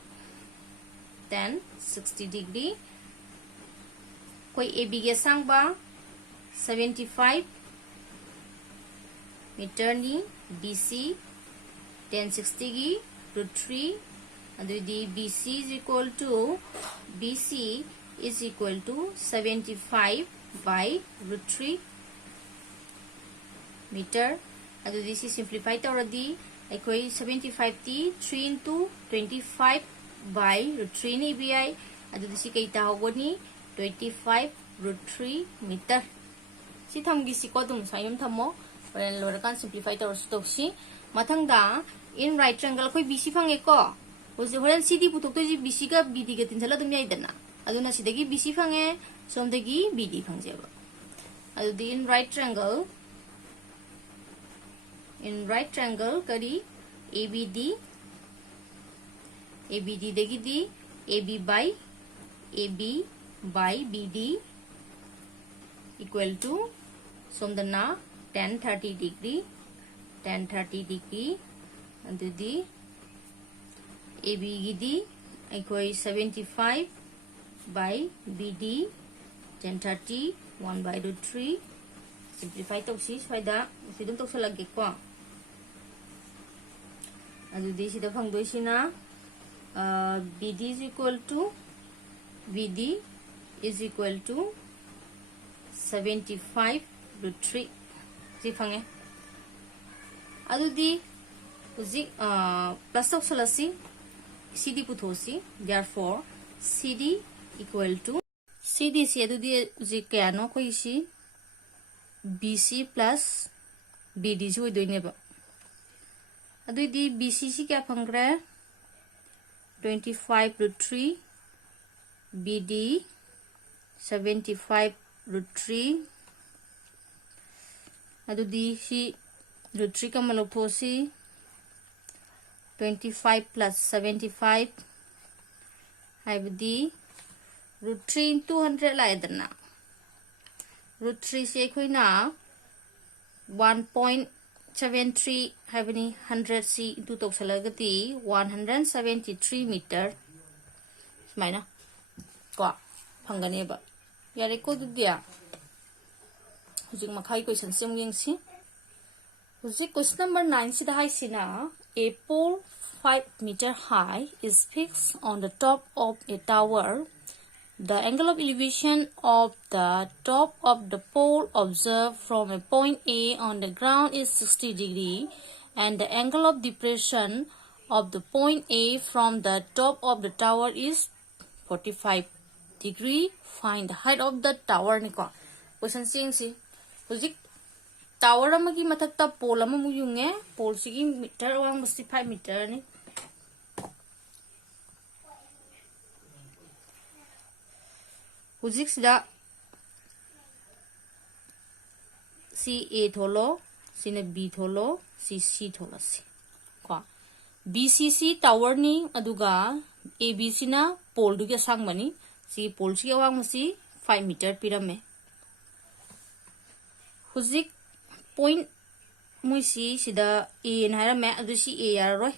10 60 degree koi ab ge sang ba 75 meter ni bc 1060 gi √3 and the bc is equal to 75 by √3 meter and this is simplified already ekoi 75 t 3 into 25 by √3 ni bi and this is kaita hogoni 25 √3 meter si thamgi si ko dum sayum thamo ren lorakan simplify to si mathangda in right triangle koi bc phange ko oje horen cd putok to ji bc ga bd ga tin sala dum yai dana aduna sidagi bc phange somdagi bd phangje ba adu di in right triangle kari abd dagi di ab by bd equal to somdana 10-30 degree and the ab gidi ekoi 75 by bd 10-30 1 by √3 simplify to si faida sidum to sa lagi ko adu di sida phang doi sina bd is equal to 75 √3 si phange adu di uji plus of salasi cd puthosi therefore cd equal to cd si adu di uji kya no koi si bc plus bd ji hoi doine ba adu di bc si kya phangre 25 √3 bd 75 √3 adu di si √3 ka malok thosi 25 plus 75 haibdi √3 into 100 laidana √3 se khoina 1.73 haibni 100 c into toksalagati 173 meter smaina ko phangane ba yare ko dudia hujik makhai question sem yengsi hujik question number 9 sida hai sina a pole 5 meter high is fixed on the top of a tower. The angle of elevation of the top of the pole observed from a point A on the ground is 60 degree and the angle of depression of the point A from the top of the tower is 45 degree. Find the height of the tower. Question saying si hujik tower अमगी मथक्ता pole अममु युंगे pole सिगी metre वांग बसी 5 metre नि हुजिक सिदा सी ए थोलो सिने B थोलो सी थोलो सी को बीसीसी टावर नि अदुगा एबीसी ना पोल दुगे सांगमनी सी पोल सी वांग मसी 5 मीटर पिरमे हुजिक पॉइंट मुसी सिदा ए नारा मैं अदु सी ए यार रोय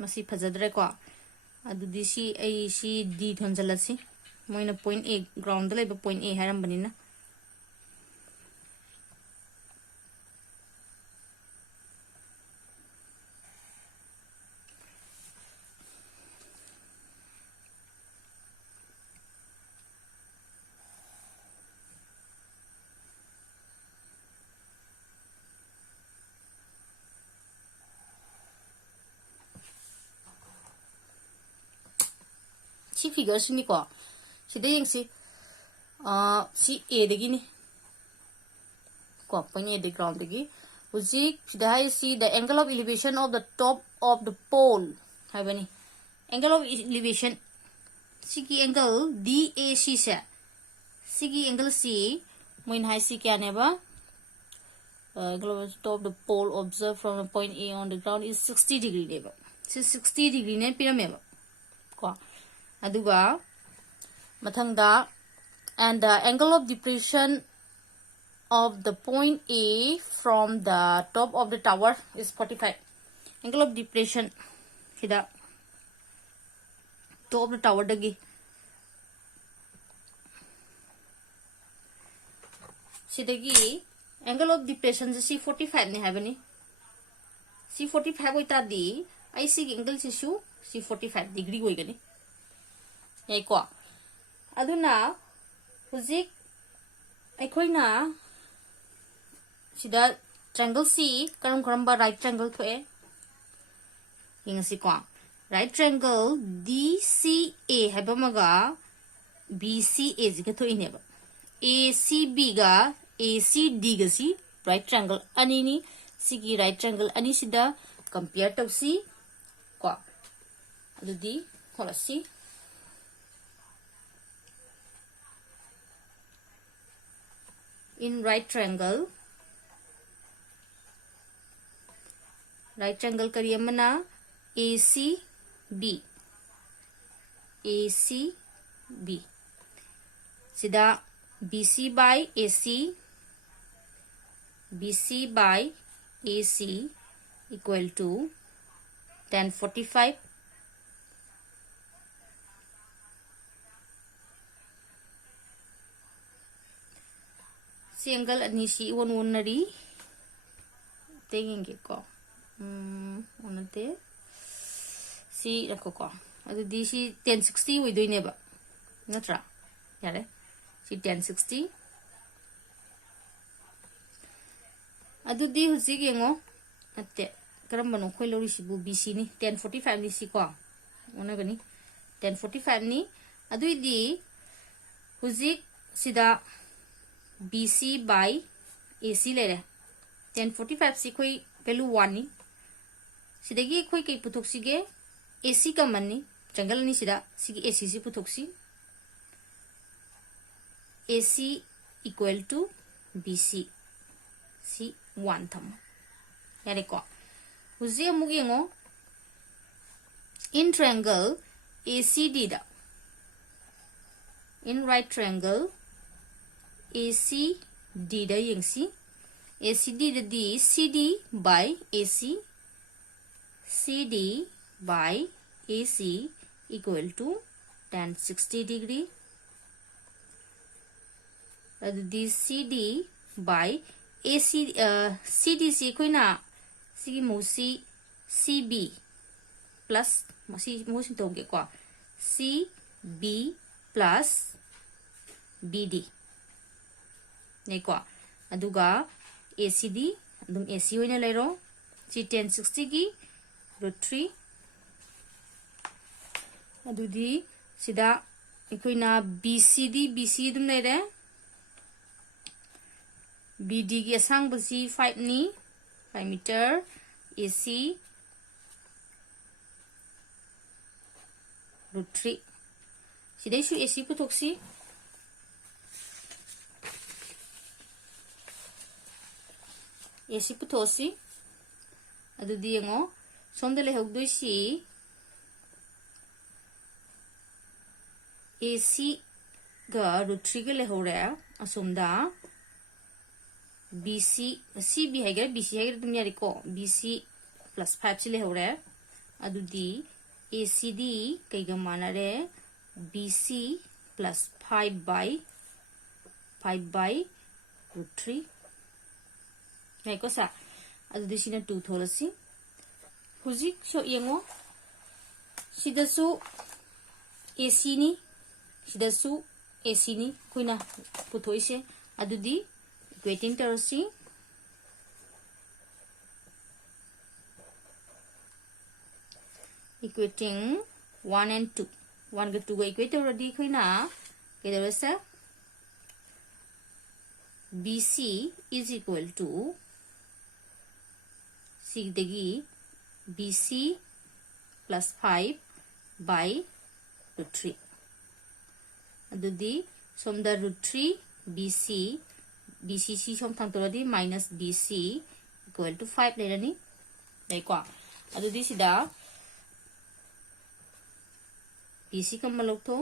मसी फजद्रे को अदु दी सी ए सी डी थंजलसी मोइना पॉइंट ए ग्राउंड लेबे पॉइंट ए हारम बनिना सी फिगर सिनी को सिदे यंगसी सी ए दगिनी को पॉइंट ए द ग्राउंड दगी हुजिक सिदा हाय सी the angle of elevation of the top of the pole हायबनी एंगल ऑफ एलिवेशन सी की एंगल डी ए सी से सी की एंगल सी मोइन हाय सी क्या नेबा angle of top the pole observe from the point A on the ground is 60 degree नेबा सी 60 डिग्री ने पिरमेबा को अदुगा मथंगदा and the angle of depression of the point A from the top of the tower is 45 angle of depression sida top of the tower dagi sidagi angle of depression si 45 ne habani si 45 oita di ai si angle si su si 45 degree oigani yai ko aduna हुजिक अखोइना सिदा triangle C करम करम बा right triangle थोए हिंगसी को right triangle DCA हैबमगा BCA जिके थोइनेबा ACB गा ACD गसी राइट ट्रायंगल अनिनी सिगी राइट ट्रायंगल अनि सिदा कंपेयर तौसी को अदुदी खोलसी in right triangle kari amana ACB sida BC by AC equal to tan 45 si angle ani si one nari tengenge ko onate si rakko ko adu di si 1060 wi doine ba natra yare si 1060 adu di husi gengo atte karam banu khoi lori si bu BC ni 1045 ni si ko ona gani 1045 ni adu di husi sida BC by AC ले रहे 1045 सी कोई value 1 नी सिदगी कोई कई पुथोक्सी गे AC का मन्नी triangle नी सिदा सिगी AC C पुथोक्सी AC equal to BC सी 1 थम यारे को हुजे मुगेंगो in triangle ACD दा in right triangle ACD da yengsi ACD da di CD by AC equal to tan 60 degree the CD by AC CD si koina sigi mosi CB plus mosi toge kwa CB plus BD neko aduga ACD adum AC hoina lero si 1060 ki √3 adudi sida ikoina BC dum lere BD की असंग बसी 5 नी 5 metre AC √3 सिदैसु AC पुथोक्सी AC पुथोसी अदुदी यंगो सोमदा लेहौदोइसी AC ga √3 ga lehore asomda BC CB haigera BC haigera dum yari ko BC plus 5 si lehore adudi ACD kaiga manare BC plus 5 by √3 hai ko sa adudi sina 2 tholasi huzik so yengo sidasu AC ni sidasu AC ni kuina puthoise adudi equating terasi equating 1 and 2 1 ga 2 ga equate already kuina kedarasa BC is equal to sigdegi BC plus 5 by √3 adudi somda √3 BC som thangtoradi minus BC equal to 5 lerani dai ko adudi sida BC kamalokto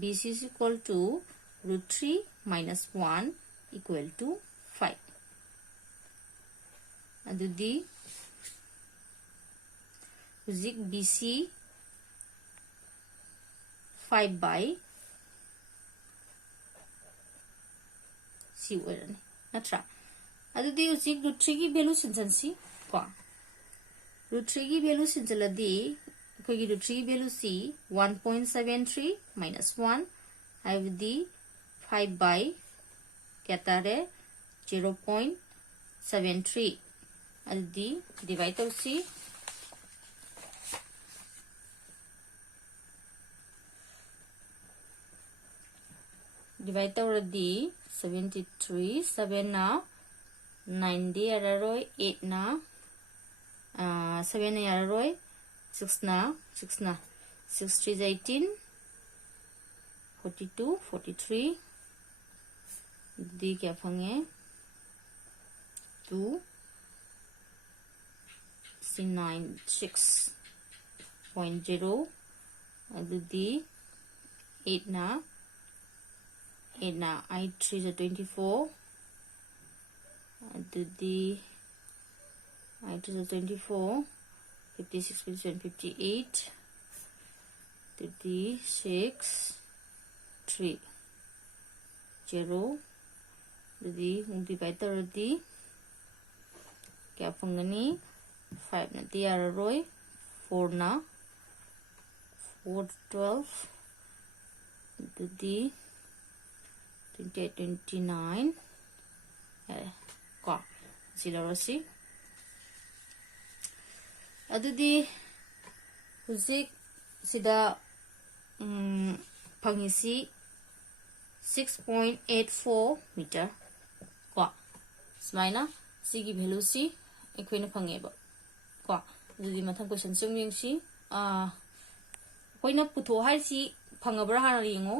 BC is equal to √3 minus 1 equal to 5 adudi huzik BC 5 by C oirani natra adudi huzik √3 ki value sinjansi ko √3 ki value sinjaladi kogi √3 ki value si 1.73 minus 1 adudi 5 by kyatare 0.73 adudi divide tausi divide tawradi 73 7 na 90 araroi 8 na 7 na araroi 6 na 6 3 is 18 42 43 di kya phange 2 96.0 adudi 8 na I3 is 24 adudi I3 is 24 56 plus 1 58 36 3 0 adudi divide tawradi kya phangani 5 na tiararoi 4 na 4 12 adudi 28 29 ko silorosi adudi huzik sida phangisi 6.84 meter ko smaina sigi value si equine phangeba ko adudi mathang question sum yengsi koina putho hai si phangabra hana yengo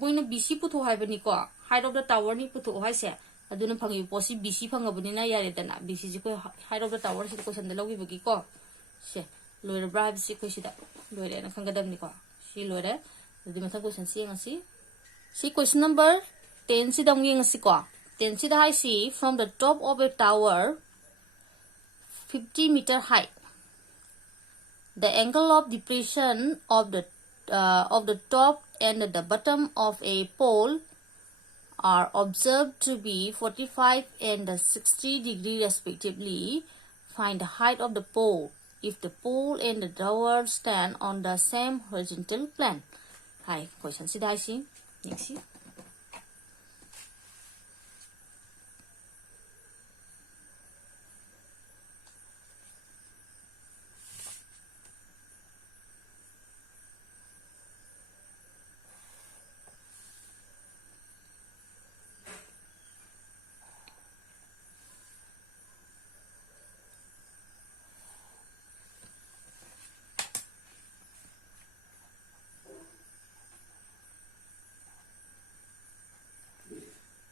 boina BC putho hai bani ko height of the tower ni putho hai se aduna phangi posi BC phangabani na yare dana BC ji ko height of the tower si question da logi bagi ko se loira bribe si ko si da loira na khangadam ni ko si loira adudi matha question si ngasi si question number 10 si dang ngasi ko 10 si da hai si from the top of a tower 50 meter high the angle of depression of the top and the bottom of a pole are observed to be 45 and 60 degree respectively. Find the height of the pole if the pole and the tower stand on the same horizontal plane. Hi, question si dai si next.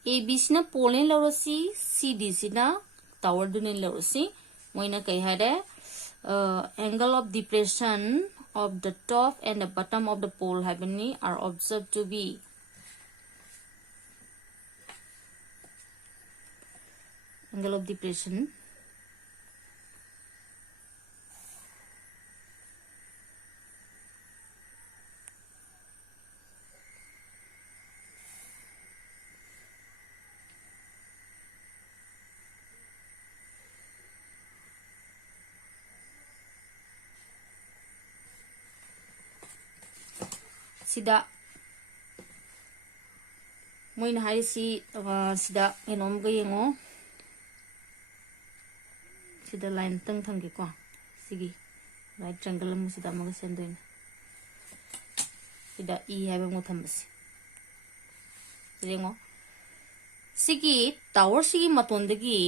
AB सिना पोल ने लौरसी CD सिना tower दुने लौरसी Moina कई हारे angle of depression of the top and the bottom of the pole हाइबनी are observed to be angle of depression सिदा Moin HiAce सिदा एनोम गयेंगो सिदा line तंग थंगे को सिगी राइट ट्रायंगल मु सिदा मग सेंदोइन सिदा ई हाइबा मु थंबसी रेंगो सिगी टावर सिगी मतोंदगी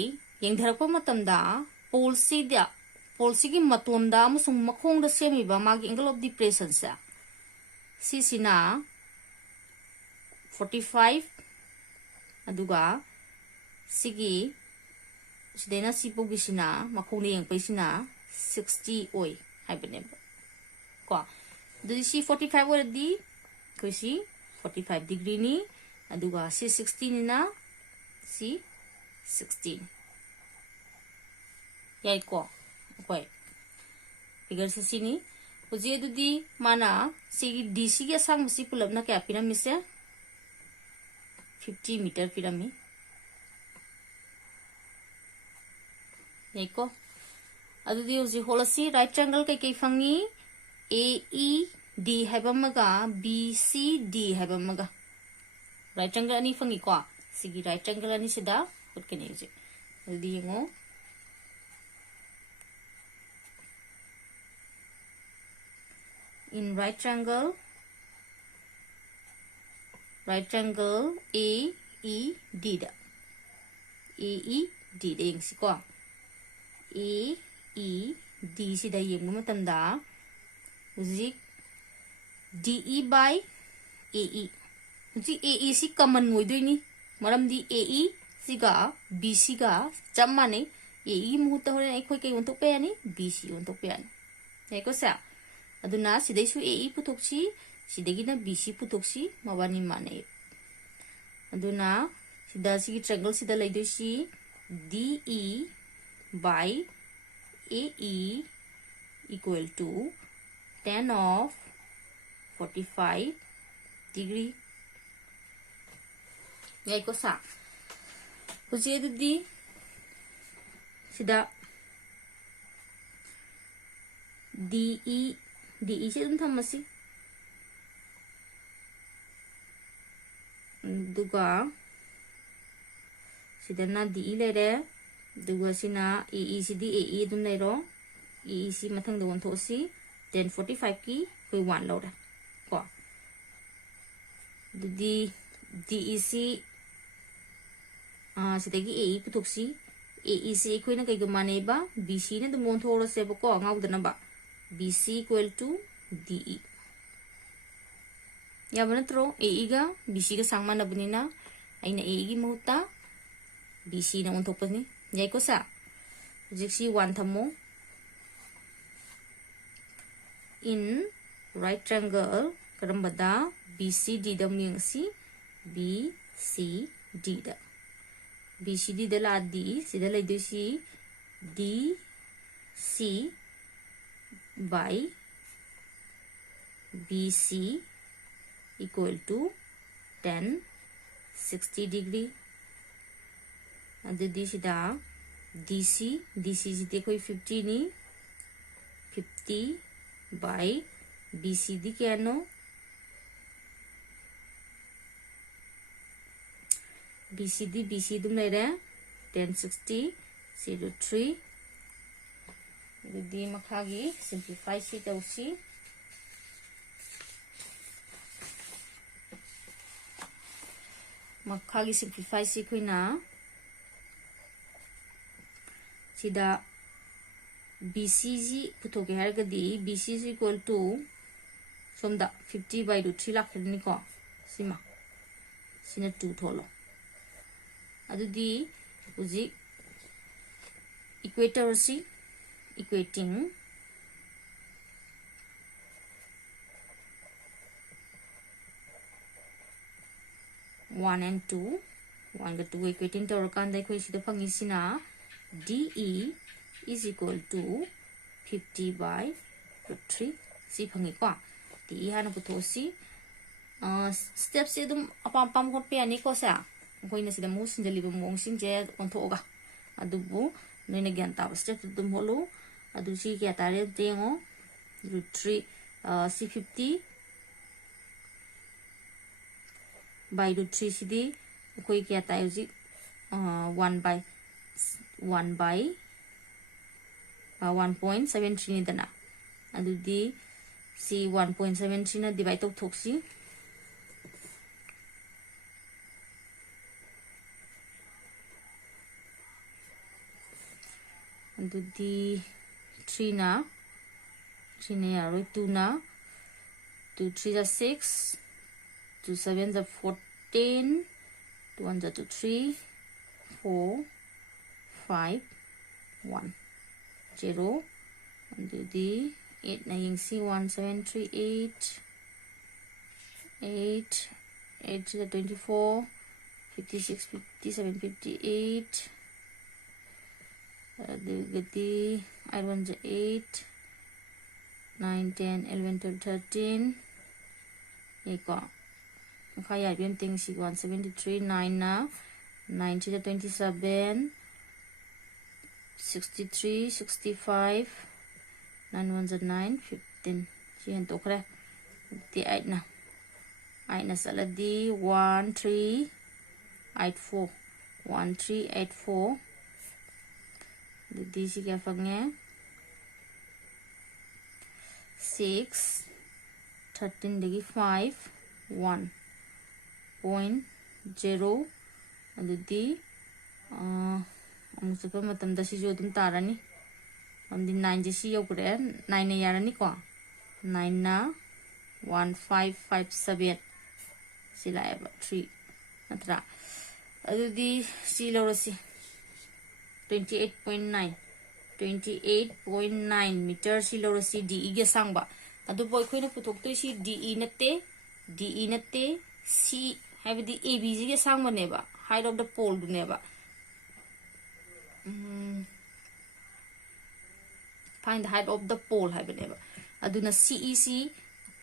येंधरको मतमदा पोल सिगी मतोंदा अमसुंग मखोंग द सेमिबा मागी एंगल ऑफ डिप्रेशन सा सिसिना 45 अदुगा सिगी सिदेना सिपोगिसिना मखोंने यंगपैसिना 60 ओय हाइबने को दुदि सी 45 ओरदी कोइसी 45 डिग्री नि अदुगा सी 60 निना सी 16 याई को कोय फिगर से सिनी उजे दुदी माना सिगी डीसी के सांग मसी पुलबना क्या पिरामिड से 50 मीटर पिरामिड नेको अदुदी उजे होलसी राइट ट्रायंगल कई फंगी AED हाइबमगा BCD हाइबमगा राइट ट्रायंगल अनि फंगी को सिगी राइट ट्रायंगल अनि सिदा हुटकने उजे अदुदी यंगो in right triangle AED da AED da yung si ko AED si da yung matanda uzik DE by AE uzik AE si common ngoy doy ni maram di AE si ga BC ga cham mane AE muhuta hore ay koy kay untuk pe yani BC untuk pe yani ay ko sa अदुना सिदैसु AE पुथोक्सी सिदैगिना BC पुथोक्सी मबानी माने अदुना सिदा सिगी triangle सिदा लैदोसी DE by AE equal to tan of 45 degree याई को सा हुजे दुदी सिदा DE से तुम थमसी दुगा सिदना DE ले रे दुगा सिना AE सिदी AE तुम ले रो AE सी मथंग दोन थोसी 1045 की कोई 1 लो रे को दुदी DE सी सिदेगी AE पुथोक्सी AE से कोई ना कई गमाने बा BC ने तुम दोन थोड़ा से बको आंगा उधर बा BC equal to DE या बना त्रो AE गा BC का सांग माना बनी ना आइना AE की मुहूर्ता BC ना उन थोपनी याई को सा जिक्सी 1 थमो in right triangle करम बदा BCD दम यंगसी BCD दा BCD दा लादी सिदा लाइदोसी DC by BC equal to tan 60 degree अदुदी सिदा DC सिदे कोई 50 नी 50 by BCD क्या नो BC तुम ले रहे हैं 1060 03 दी मखागी सिंप्लीफाई सी तौसी मखागी सिंप्लीफाई सी खुना सिदा BCG पुथोके हरगदी BCG इक्वल टू सोमदा 50 by 3 लाख नि को सिमा सिना 2 थोलो अदुदी उजी equator si equating one and two, one ga two equating tawrakan da khoi sida phangi sina DE is equal to 50 by root 3 si phangi ko DE hana puthosi step se dum apam pam hot pe ani ko sa khoi na sida mu sinjali ba mong sin je on thoga adubu noina gyan ta step dum holo adu si kya tare dengo root 3 c50 by root 3 sidi koi kya ta uji 1 by 1.73 ni dana adu di si 1.73 na divide tok thoksi adu di 3 na yaroi 2 na 2 3 is 6 2 7 is 14 2 1 is 3 4 5 1 0 and the 8 na yung si 1 7 3 8 8 8 is 24 56 57 58 the I want the 8 9 10 11 12 13 eko kaya yung ting si 173 9 na 9 to 27 63 65 9 1 9 15 siyan to kre di 8 na saladi 1 3 8 4 1 3 8 4 di si kya fangye 6 13 degi 5 1 point 0 adudi amusupa matamda si jo dum tarani amdi 9 je si yokure 9 ne yarani ko 9 na 1557 sila eba 3 natra adudi si lorosi 28.9 meter si lorosi DE ge sangba adu boy khoina puthokte si DE natte C have the ABC ge sangba neba height of the pole du neba find the height of the pole have neba aduna CEC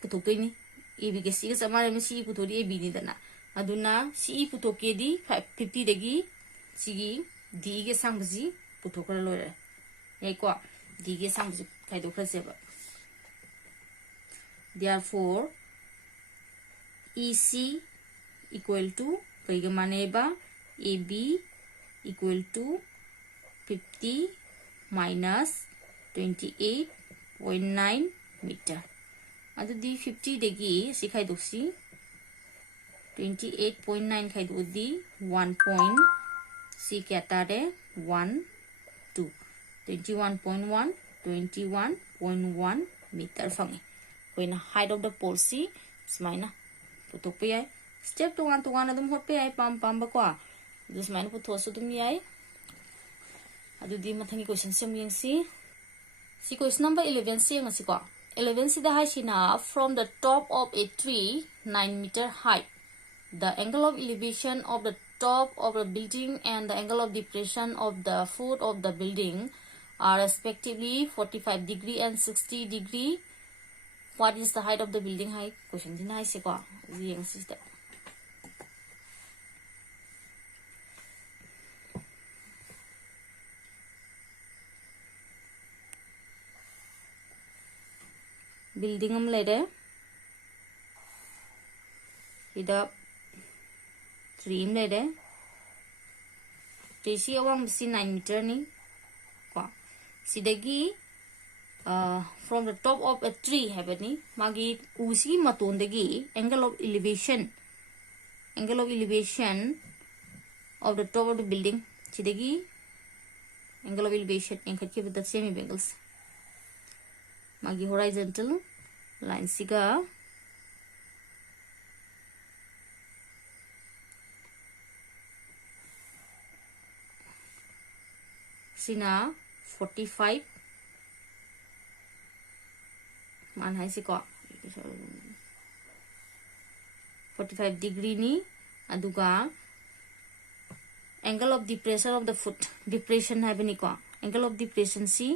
puthokte ni AB ge C ge samare me C puthori AB ni dana aduna CE puthoke di 50 dagi C D ge sangbaji puthokra lore ko D ge sangbaji kaido khaseba therefore EC equal to kaiga maneba AB equal to 50 minus 28.9 meter adu di 50 degi si kaido si 28.9 kaido di 1 point si katare 1 2 21.1 21.1 meter fangi koina height of the pole si smaina putok pe ai step to one adum hot pe ai pam ba kwa du smaina putho su dum yai adu di mathangi question sem yang si question number 11 si ngasi kwa 11 si da hai sina from the top of a tree 9 meter height the angle of elevation of the top of the building and the angle of depression of the foot of the building are respectively 45 degree and 60 degree. What is the height of the building height? Question din hai se ko yang sista building am lede ida 3 lede tesi awang si 9 meter ni ko sidagi from the top of a tree habani magi usi matondagi angle of elevation of the top of the building sidagi angle of elevation enkhatki with the semi angles magi horizontal line siga सिना 45 मान है को 45 degree नी अदुगा angle of depression of the foot depression है बनी को angle of depression C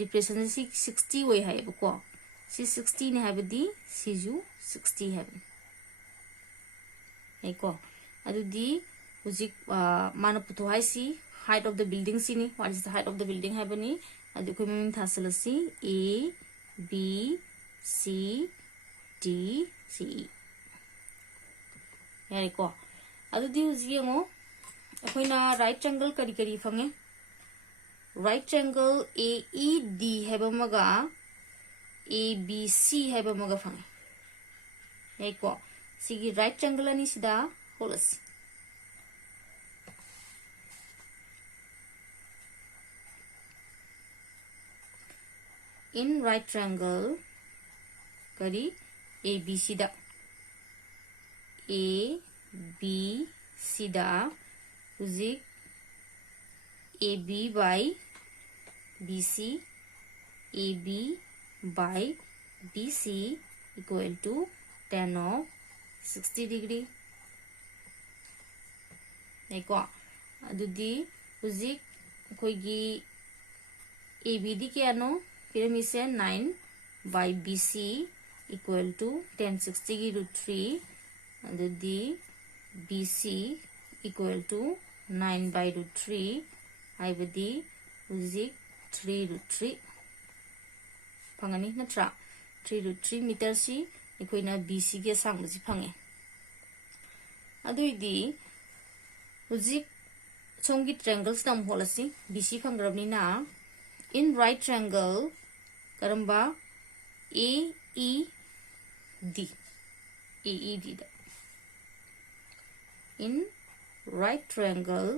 depression C 60 way है बको सी 60 ने है बदी सी जू 60 है को अदुदी उजिक माना पुथो है सी height of the building C knee what is the height of the building है बनी अदु को मिन थासल सी A B C D C यारे को अदुदी उजी यंगो अखोइना right triangle करी करी फंगे right triangle AED है बमगा ABC है बमगा फंगे यारे को सिगी right triangle अनि सिदा होलस in right triangle करी ABC दा ABC दा उजी AB by BC AB by BC equal to tan of 60 degree देखो अदुदी उजी कोई गी ABD क्या नो फिर हम इसे 9 by BC equal to tan 60 की √3 अदुदी BC equal to 9 by √3 आई बदी उजी 3√3 फंगनी नत्रा 3√3 मीटर सी इकोई ना BC के सांग मुझे फंगे अदुदी उजी सोंगी ट्रायंगल्स तम होलसी BC फंगरबनी ना in right triangle Karamba AED दा in right triangle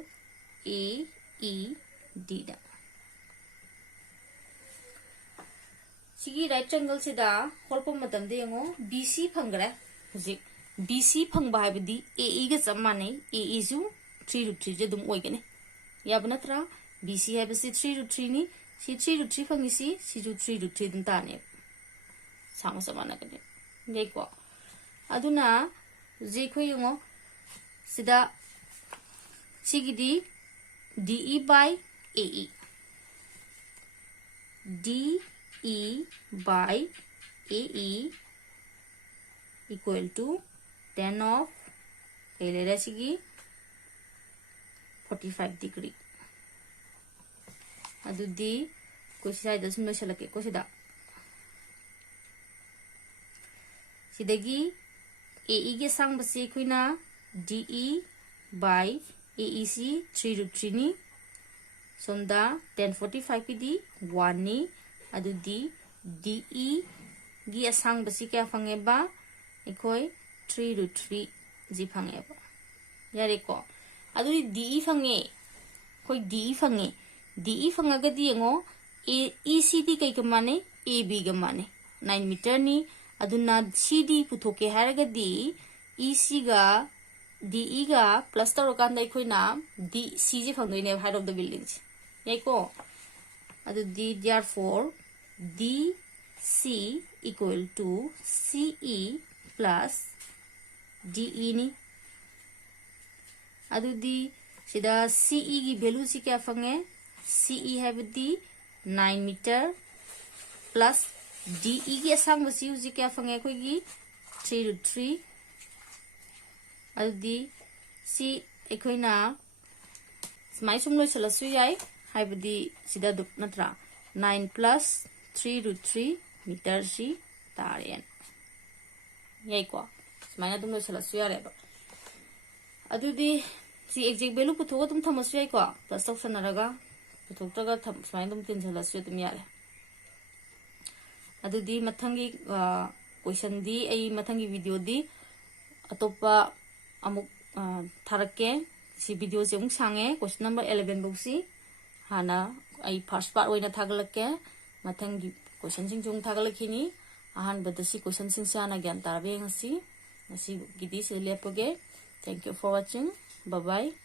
AED दा सिगी right triangle से दा होलपम मतम दे यंगो BC फंगरे हुजिक BC फंगबा हाइबदी AE गा समाने AE जु 3√3 जे दुम ओइगने याब नत्रा BC हाइबसी 3√3 नी सी 3√3 फंगिसी सी जु 3√3 दम ताने सामा समाना कने देखो अदुना जे खोय यंगो सिदा सिगिदी DE by AE DE by AE equal to tan of Kerala सिगी 45 degree अदुदी कोई साइड दस में चलके कोई सिदा सिदगी AE के सांग बसे कोई ना DE by AEC 3√3 knee सोंदा tan 45 की दी 1 नी अदुदी DE गी सांग बसे क्या फंगे बा इकोई 3√3 जी फंगे बा यारे को अदुदी DE फंगे कोई DE फंगे DE फंगगदी यंगो ECD कई कमाने AB गमाने 9 मीटर नी अदुना CD पुथोके हारगदी EC गा DE गा प्लस तौरकान दा इखोइना DC जे फंगदोइने हाइट ऑफ द बिल्डिंग याइको अदुदी therefore DC equal to CE plus DE नी अदुदी सिदा CE की वैल्यू सी क्या फंगे CE है बदी 9 मीटर प्लस DE की असंग बसी उसी क्या फंगे कोई की 3√3 अदुदी सी एकोई ना स्माइ सुमलोय चलसु याय है बदी सिदा दुप नत्रा 9 प्लस 3√3 मीटर सी तारेन याय को स्माइ ना तुमलोय चलसु यारे बा अदुदी सी एग्जैक्ट वैल्यू पुथो तुम थमसु याय को प्लस ऑप्शन नरगा पुथोक्तगा थम स्माइ तुम तीन चलसु तुम यारे अदुदी मथंगी क्वेश्चन दी आई मथंगी वीडियो दी अतोपा अमुक थारके सी वीडियो से अमुक सांगे क्वेश्चन नंबर 11 बुक्सी हाना आई फर्स्ट पार्ट ओइना थागलके मथंगी क्वेश्चन सिंग जुंग थागलखिनी अहान बदसी क्वेश्चन सिंग साना ज्ञान तारबे ngasi ꯉꯁꯤꯒꯤꯗꯤ ꯁꯤꯗ ꯂꯦꯞꯄꯒꯦ. Thank you for watching. Bye bye.